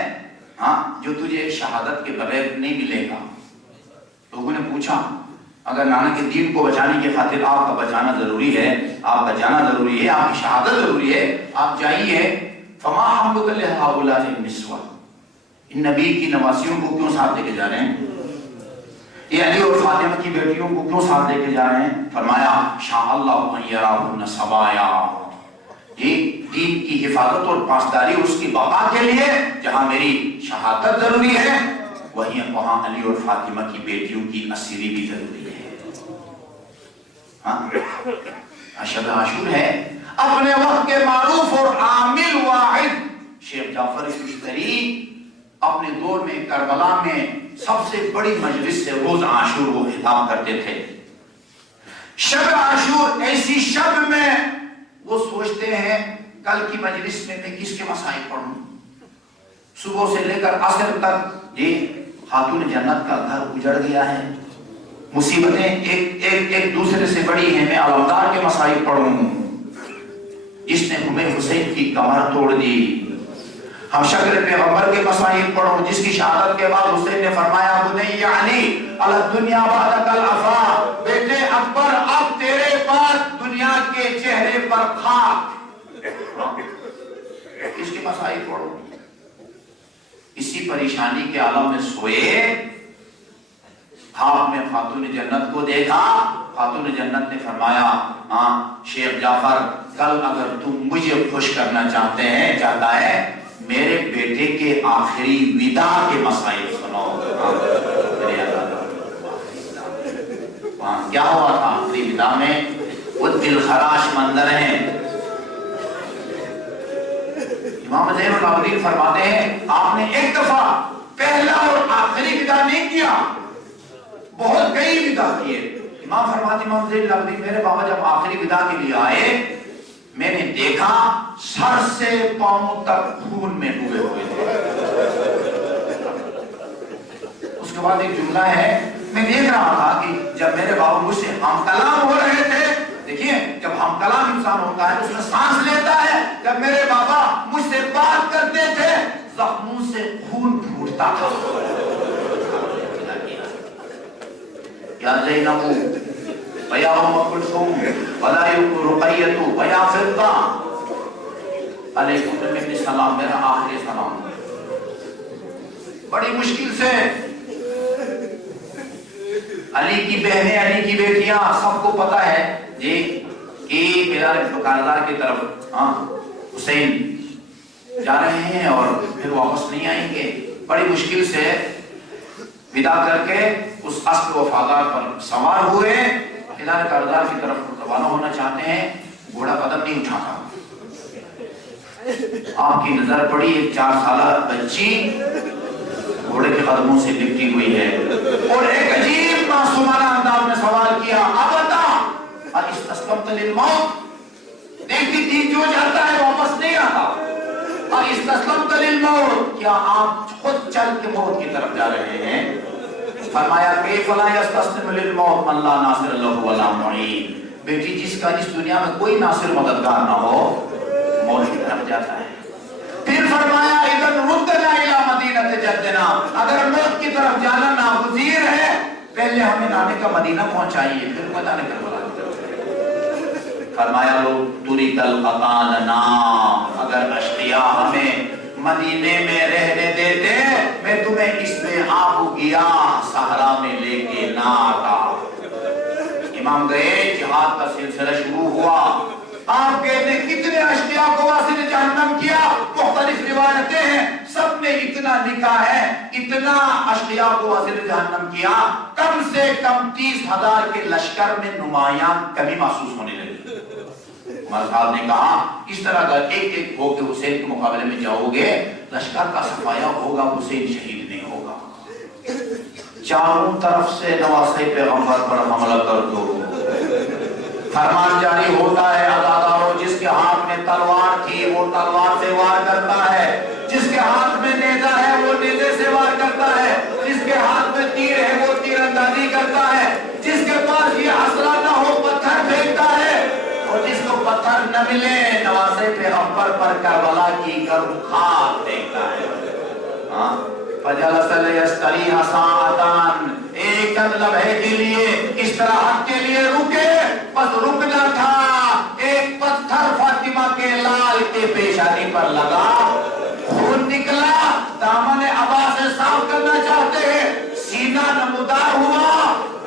جو تجھے شہادت کے بغیر نہیں ملے گا. لوگوں نے پوچھا اگر نانا کے دین کو بچانے کی خاطر آپ کا بچانا ضروری ہے، آپ کا جانا ضروری ہے، آپ کی شہادت ضروری ہے، آپ جائیے. فما حملک لہؤلاء النسوہ، ان نبی کی نواسیوں کو کیوں ساتھ لے کے جا رہے ہیں؟ یہ علی اور فاطمہ کی بیٹیوں کو کیوں ساتھ لے کے جا رہے ہیں؟ فرمایا شاء اللہ ان یراہن سوایا. دین کی حفاظت اور پاسداری اس کی بقا کے لیے جہاں میری شہادت ضروری ہے وہاں علی اور فاطمہ کی بیٹیوں کی اسیری بھی ضروری ہے. شب عاشور ہے، اپنے وقت کے معروف اور عامل واحد شیخ جعفر کشتری اپنے دور میں کربلا میں سب سے بڑی مجلس سے روز عاشور وہ خطاب کرتے تھے. شب عاشور ایسی شب میں وہ سوچتے ہیں کل کی مجلس میں میں کس کے مسائل پڑھوں. صبح سے لے کر عصر تک خاتون جنت کا گھر اجڑ گیا ہے، مصیبتیں ایک دوسرے سے بڑی ہیں، میں علمدار کے مسائل پڑھوں. جس نے ہمیں حسین کی کمر توڑ دی. ہم شکل پیغمبر کے مصائب پڑھو جس کی شہادت کے بعد حسین نے فرمایا بنی علی علی الدنیا بعدک العفا، بیٹے اکبر اب تیرے پاس دنیا کے چہرے پر خاک. اس کے مصائب پڑھو. اسی پریشانی کے عالم میں سوئے، خواب میں خاتون جنت کو دیکھا. خاتون جنت نے فرمایا ہاں شیخ جعفر کل اگر تم مجھے خوش کرنا چاہتا ہے میرے بیٹے کے آخری وداع کے مسائل سنو. کیا ہوا تھا آخری وداع میں؟ وہ دل خراش منظر ہیں. امام زین العابدین فرماتے ہیں آپ نے ایک دفعہ پہلا اور آخری وداع نہیں کیا، بہت کئی وداع کیے. امام فرماتے امام زین العابدین میرے بابا جب آخری وداع کے لیے آئے میں نے دیکھا سر سے پاؤں تک خون میں ڈوبے ہوئے تھے. اس کے بعد ایک جملہ ہے، میں دیکھ رہا تھا کہ جب میرے بابا مجھ سے ہم کلام ہو رہے تھے، دیکھیے جب ہم کلام انسان ہوتا ہے اس میں سانس لیتا ہے، جب میرے بابا مجھ سے بات کرتے تھے زخموں سے خون پھوٹتا تھا. یا زینب ویا ام کلثوم ولا رقیۃ ویا فضہ علیکم منی السلام، میرا آخری سلام. بڑی مشکل سے علی کی بہنیں علی کی بیٹیاں سب کو پتا ہے جی کہ میرا کاردار کی طرف حسین جا رہے ہیں اور پھر واپس نہیں آئیں گے. بڑی مشکل سے ودا کر کے اس اسب وفادار پر سوار ہوئے، ہلال کاردار کی طرف روانہ ہونا چاہتے ہیں. گھوڑا قدم نہیں اٹھاتا. آپ کی نظر پڑی ایک 4 سالہ بچی گھوڑے کے قدموں سے لپٹی ہوئی ہے اور ایک عجیب معصومانہ انداز میں سوال کیا ابتا استسلمت للموت، دیکھتی تھی جو جاتا ہے واپس نہیں آتا. استسلمت للموت، کیا آپ خود چل کے موت کی طرف جا رہے ہیں؟ فرمایا کیف لا یستسلم للموت من لا ناصر له ولا معین، بیٹی جس کا اس دنیا میں کوئی ناصر مددگار نہ ہو موت کی طرف جاتا ہے. پھر فرمایا اذن ردنا الی مدینہ جدنا، اگر موت کی طرف جانا ناگزیر ہے پہلے ہمیں نانے کا مدینہ پہنچائیے پھر پتہ نہیں کربلا کی طرف. فرمایا لو ترید القطاننا، اگر اشقیاء ہمیں مدینے میں رہنے دیتے میں تمہیں اس میں آب گیاہ صحرا میں لے کے نہ آتا. امام گئے، جہاد کا سلسلہ شروع ہوا. آپ کہتے کتنے اشقیاء کو واصل جہنم کیا، مختلف روایتیں ہیں، سب نے اتنا لکھا ہے اتنا اشقیاء کو واصل جہنم کیا کم سے کم 30,000 کے لشکر میں نمایاں کمی محسوس ہونے لگی. عمر صاحب نے کہا اس طرح کا ایک ایک ہو کے حسین کے مقابلے میں جاؤ گے لشکر کا صفایا ہوگا، حسین شہید نہیں ہوگا. چاروں طرف سے نواسے پیغمبر پر حملہ کر دو. فرمان جاری ہوتا ہے عزادارو، جس کے ہاتھ میں تلوار تھی وہ تلوار سے وار کرتا ہے، جس کے ہاتھ میں نیزہ ہے وہ نیزے سے وار کرتا ہے، جس کے ہاتھ میں تیر ہے وہ تیر اندازی کرتا ہے، جس کے پاس یہ اسلحہ نہ ہو پتھر پھینکتا ہے، اور جس کو پتھر نہ ملے نواسے پیغمبر پر کربلا کی گرم خاک پھینکتا ہے. فجلس لیستریح ساعتان، ایک چند لمحے کے لیے استراحت کے لیے رکے، بس رکنا تھا. ایک پتھر فاطمہ کے لال کے پیشانی پر لگا، خون نکلا، دامن عبا سے صاف کرنا چاہتے ہیں، سینہ نمودار ہوا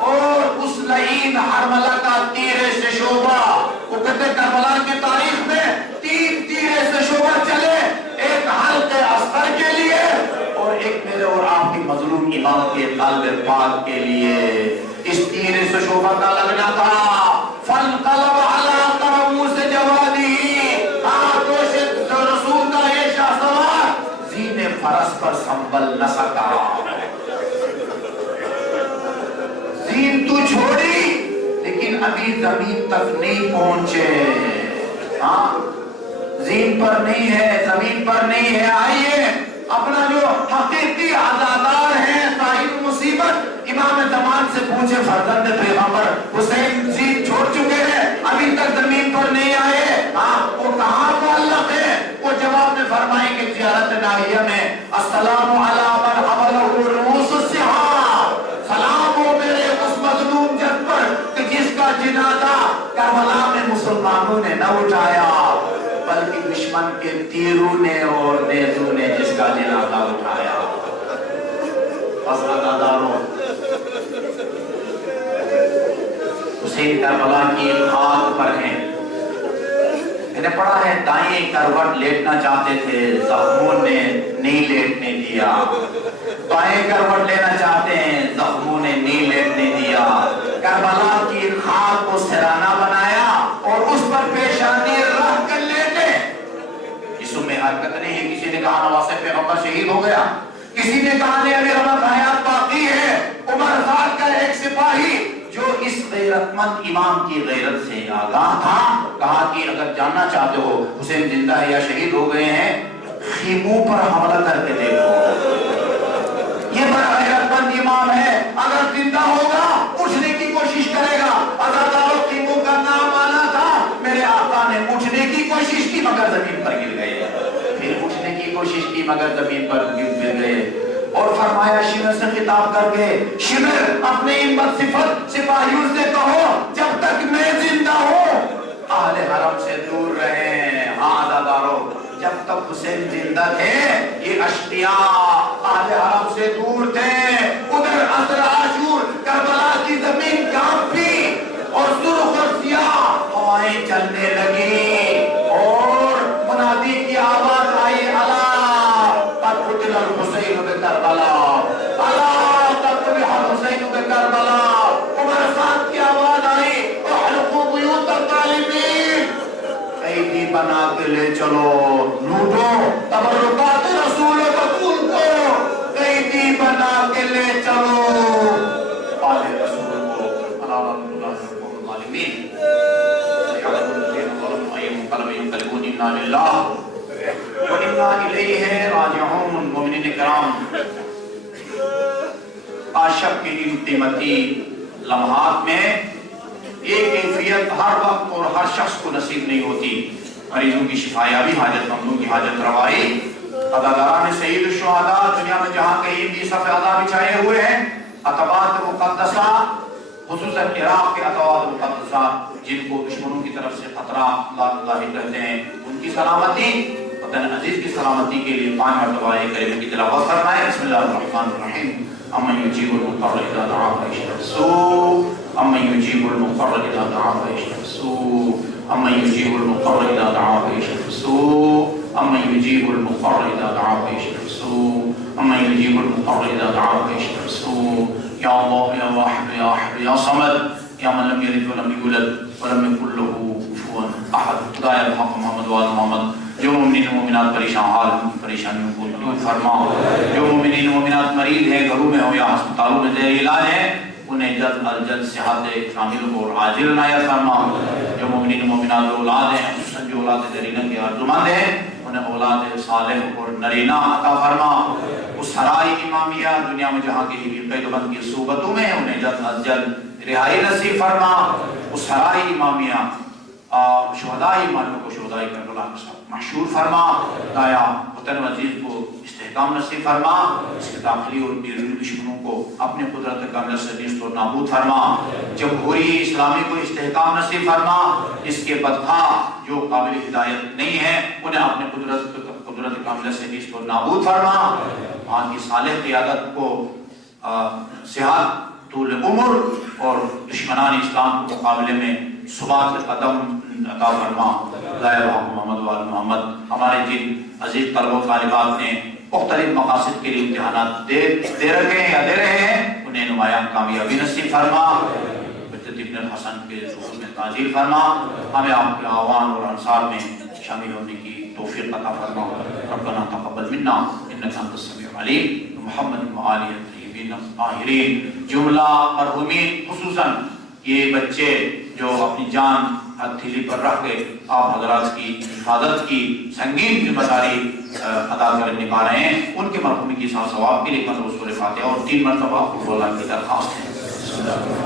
اور اس لعین حرملہ کا تیرے سے شعبہ، وہ کہتے کربلا کی تاریخ میں 3 تیرے سے شعبہ چلے، ایک حلقے اصغر کے لیے اور ایک میرے اور آپ کی مظلوم امام کے قلب پاک کے لیے. اس تیر سے شعبہ کا لگنا تھا. فانقلب علی قرموس جوادہ، ہاتھوں سے رسول کا یہ شاہ سوار زین فرس پر سنبھل نہ سکا. زین تو چھوڑی لیکن ابھی زمین تک نہیں پہنچے. زین پر نہیں ہے، زمین پر نہیں ہے. آئیے اپنا جو حقیقی عزادار ہیں صاحب مصیبت امام زمان سے پوچھے، فرزند پیغمبر حسین زین چھوڑ چکے ہیں ابھی تک زمین پر نہیں آئے، وہ کہاں میں فرمائیں کہ زیارت ناحیہ میں السلام علی من حملہ رؤوس السحاب، سلام ہو میرے اس مظلوم جن پر کہ جس کا جنازہ کربلا میں مسلمانوں نے نہ اٹھایا بلکہ دشمن کے تیروں نے اور نیزوں نے جس کا جنازہ اٹھایا۔ عزاداروں، حسین کربلا کی خاک پر ہیں۔ میں نے پڑھا ہے دائیں کروٹ لیٹنا چاہتے تھے، زخموں نے نہیں لیٹنے دیا، بائیں کروٹ لینا چاہتے ہیں، زخموں نے نہیں لیٹنے دیا۔ کربلا کی خاک کو سرانہ بنایا اور اس پر پیشانی رکھ کر لیٹے۔ جسم میں حرکت نہیں ہے۔ کسی نے کہا نواسہ پیغمبر شہید ہو گیا، کسی نے کہا نے ابھی رمضان حیات باقی ہے۔ عمر خان کا ایک سپاہی جو اس غیرت مند امام کی غیرت سے آگاہ تھا کہا کہ اگر جاننا چاہتے ہو حسین زندہ ہے یا شہید ہو گئے ہیں، خیموں پر حملہ کر کے دیکھو۔ یہ بڑا غیرت مند امام ہے، اگر زندہ ہوگا اٹھنے کی کوشش کرے گا۔ عزاداروں، خیموں کا نام آنا تھا، میرے آقا نے اٹھنے کی کوشش کی مگر زمین پر گر گئے، پھر اٹھنے کی کوشش کی مگر زمین پر گر گئے۔ اور فرمایا شمر سے خطاب کر کے، شمر اپنے ان بدصفت سپاہیوں سے کہو جب تک میں زندہ ہوں اہل حرم سے دور رہیں۔ ہاں عزاداروں، جب تک حسین زندہ تھے یہ اشقیاء اہل حرم سے دور تھے۔ ادھر عصر عاشور کربلا کی زمین کانپی اور سرخ اور سیاہ ہوائیں چلنے لگی اور منادی کی آواز آئی، الا قد قتل الحسین بکربلا، الا قد قتل الحسین بکربلا۔ عمر خان کی آواز آئی، احلقوا بیوت الطالبین، قیدی بنا کے لے چلو، لوٹو تبرکات رسول بطول کو، قیدی بنا کے لے چلو آل رسول کو۔ اللہ رحمت اللہ رب العالمین سیعلم الذین ظلموا ای منقلب ینقلبون انا للہ وَإِنَّا إِلَيْهِ رَاجِعُونَ۔ مومنین کرام، عاشق کی ان قیمتی لمحات میں ایک کیفیت ہر وقت اور ہر شخص کو نصیب نہیں ہوتی۔ مریضوں کی شفایابی، حاجت مندوں کی حاجت روائی۔ اداکاران سید الشہداء دنیا میں جہاں کہیں بھی صف ادا بچھائے ہوئے ہیں، عتبات مقدسہ، خصوصاً عراق کے عتبات مقدسہ جن کو دشمنوں کی طرف سے خطرہ لاحق رہتے ہیں، ان کی سلامتی، وطن عزیز کی سلامتی کے لیے 5 مرتبہ کلمے کی تلاوت کرنا ہے۔ بسم اللہ الرحمن الرحیم۔ امن یجیب المضطر اذا دعاہ ویشفی السوء، امن یجیب المضطر اذا دعاہ ویشفی السوء، امن یجیب المضطر اذا دعاہ ویشفی السوء، امن یجیب المضطر اذا دعاہ ویشفی السوء، امن یجیب المضطر اذا دعاہ ویشفی السوء۔ یا اللہ یا واحد یا احد یا صمد یا من لم یلد ولم یولد ولم یکن له کفوا احد۔ خدایا بحق محمد و آل محمد جو مومنین و مومنات پریشان حال ہیں، پریشانیوں کو دور فرما۔ جو مومنین و مومنات مریض ہیں، گھروں میں ہو یا ہسپتالوں میں زیر علاج ہیں، انہیں جلد از جلد صحت کامل اور عاجل عنایت فرما۔ جو مومنین و مومنات اولاد ہیں، خصوصاً جو اولاد زرینہ کے آرزومند ہیں، انہیں اولاد صالح اور نرینہ عطا فرما۔ اس سرائے امامیہ دنیا میں جہاں کہیں بھی قید و بند کی صوبتوں میں، انہیں جلد از جلد رہائی نصیب فرما۔ اس سرائے امامیہ شہداء ایمانوں کو شہداء کربلا کے ساتھ محشور فرما۔ خدایا وطن عزیز کو استحکام نصیب فرما، اس کے داخلی اور بیرونی دشمنوں کو اپنے قدرت کاملہ سے نیست و نابود فرما۔ جمہوری اسلامی کو استحکام نصیب فرما، اس کے بدخواہ جو قابل ہدایت نہیں ہے انہیں اپنے قدرت کاملہ سے نیست و نابود فرما۔ وہاں کی صالح قیادت کو صحت، طول عمر اور دشمنان اسلام کے مقابلے میں ثبات قدم عطا فرما۔ خدایا محمد و آل محمد، ہمارے جن عزیز طلبہ و طالبات نے مختلف مقاصد کے لیے امتحانات دے رکھے ہیں یا دے رہے ہیں، انہیں نمایاں کامیابی نصیب فرما۔ بدت ابن الحسن کے ظہور میں تعجیل فرما، ہمیں آپ کے آوان اور انصار میں شامل ہونے کی توفیق عطا فرما۔ ربنا تقبل منا انک انت السمیع العلیم، محمد و آلہ الطیبین الطاہرین۔ جملہ مرحومین، خصوصاً یہ بچے جو اپنی جان ہتھیلی پر رکھ کے آپ حضرات کی حفاظت کی سنگین ذمہ داری ادا کرنے پا رہے ہیں، ان کے مرحومی کی ساتھ ثواب کے لیے سورہ فاتحہ اور 3 مرتبہ قرآن کی درخواست ہے۔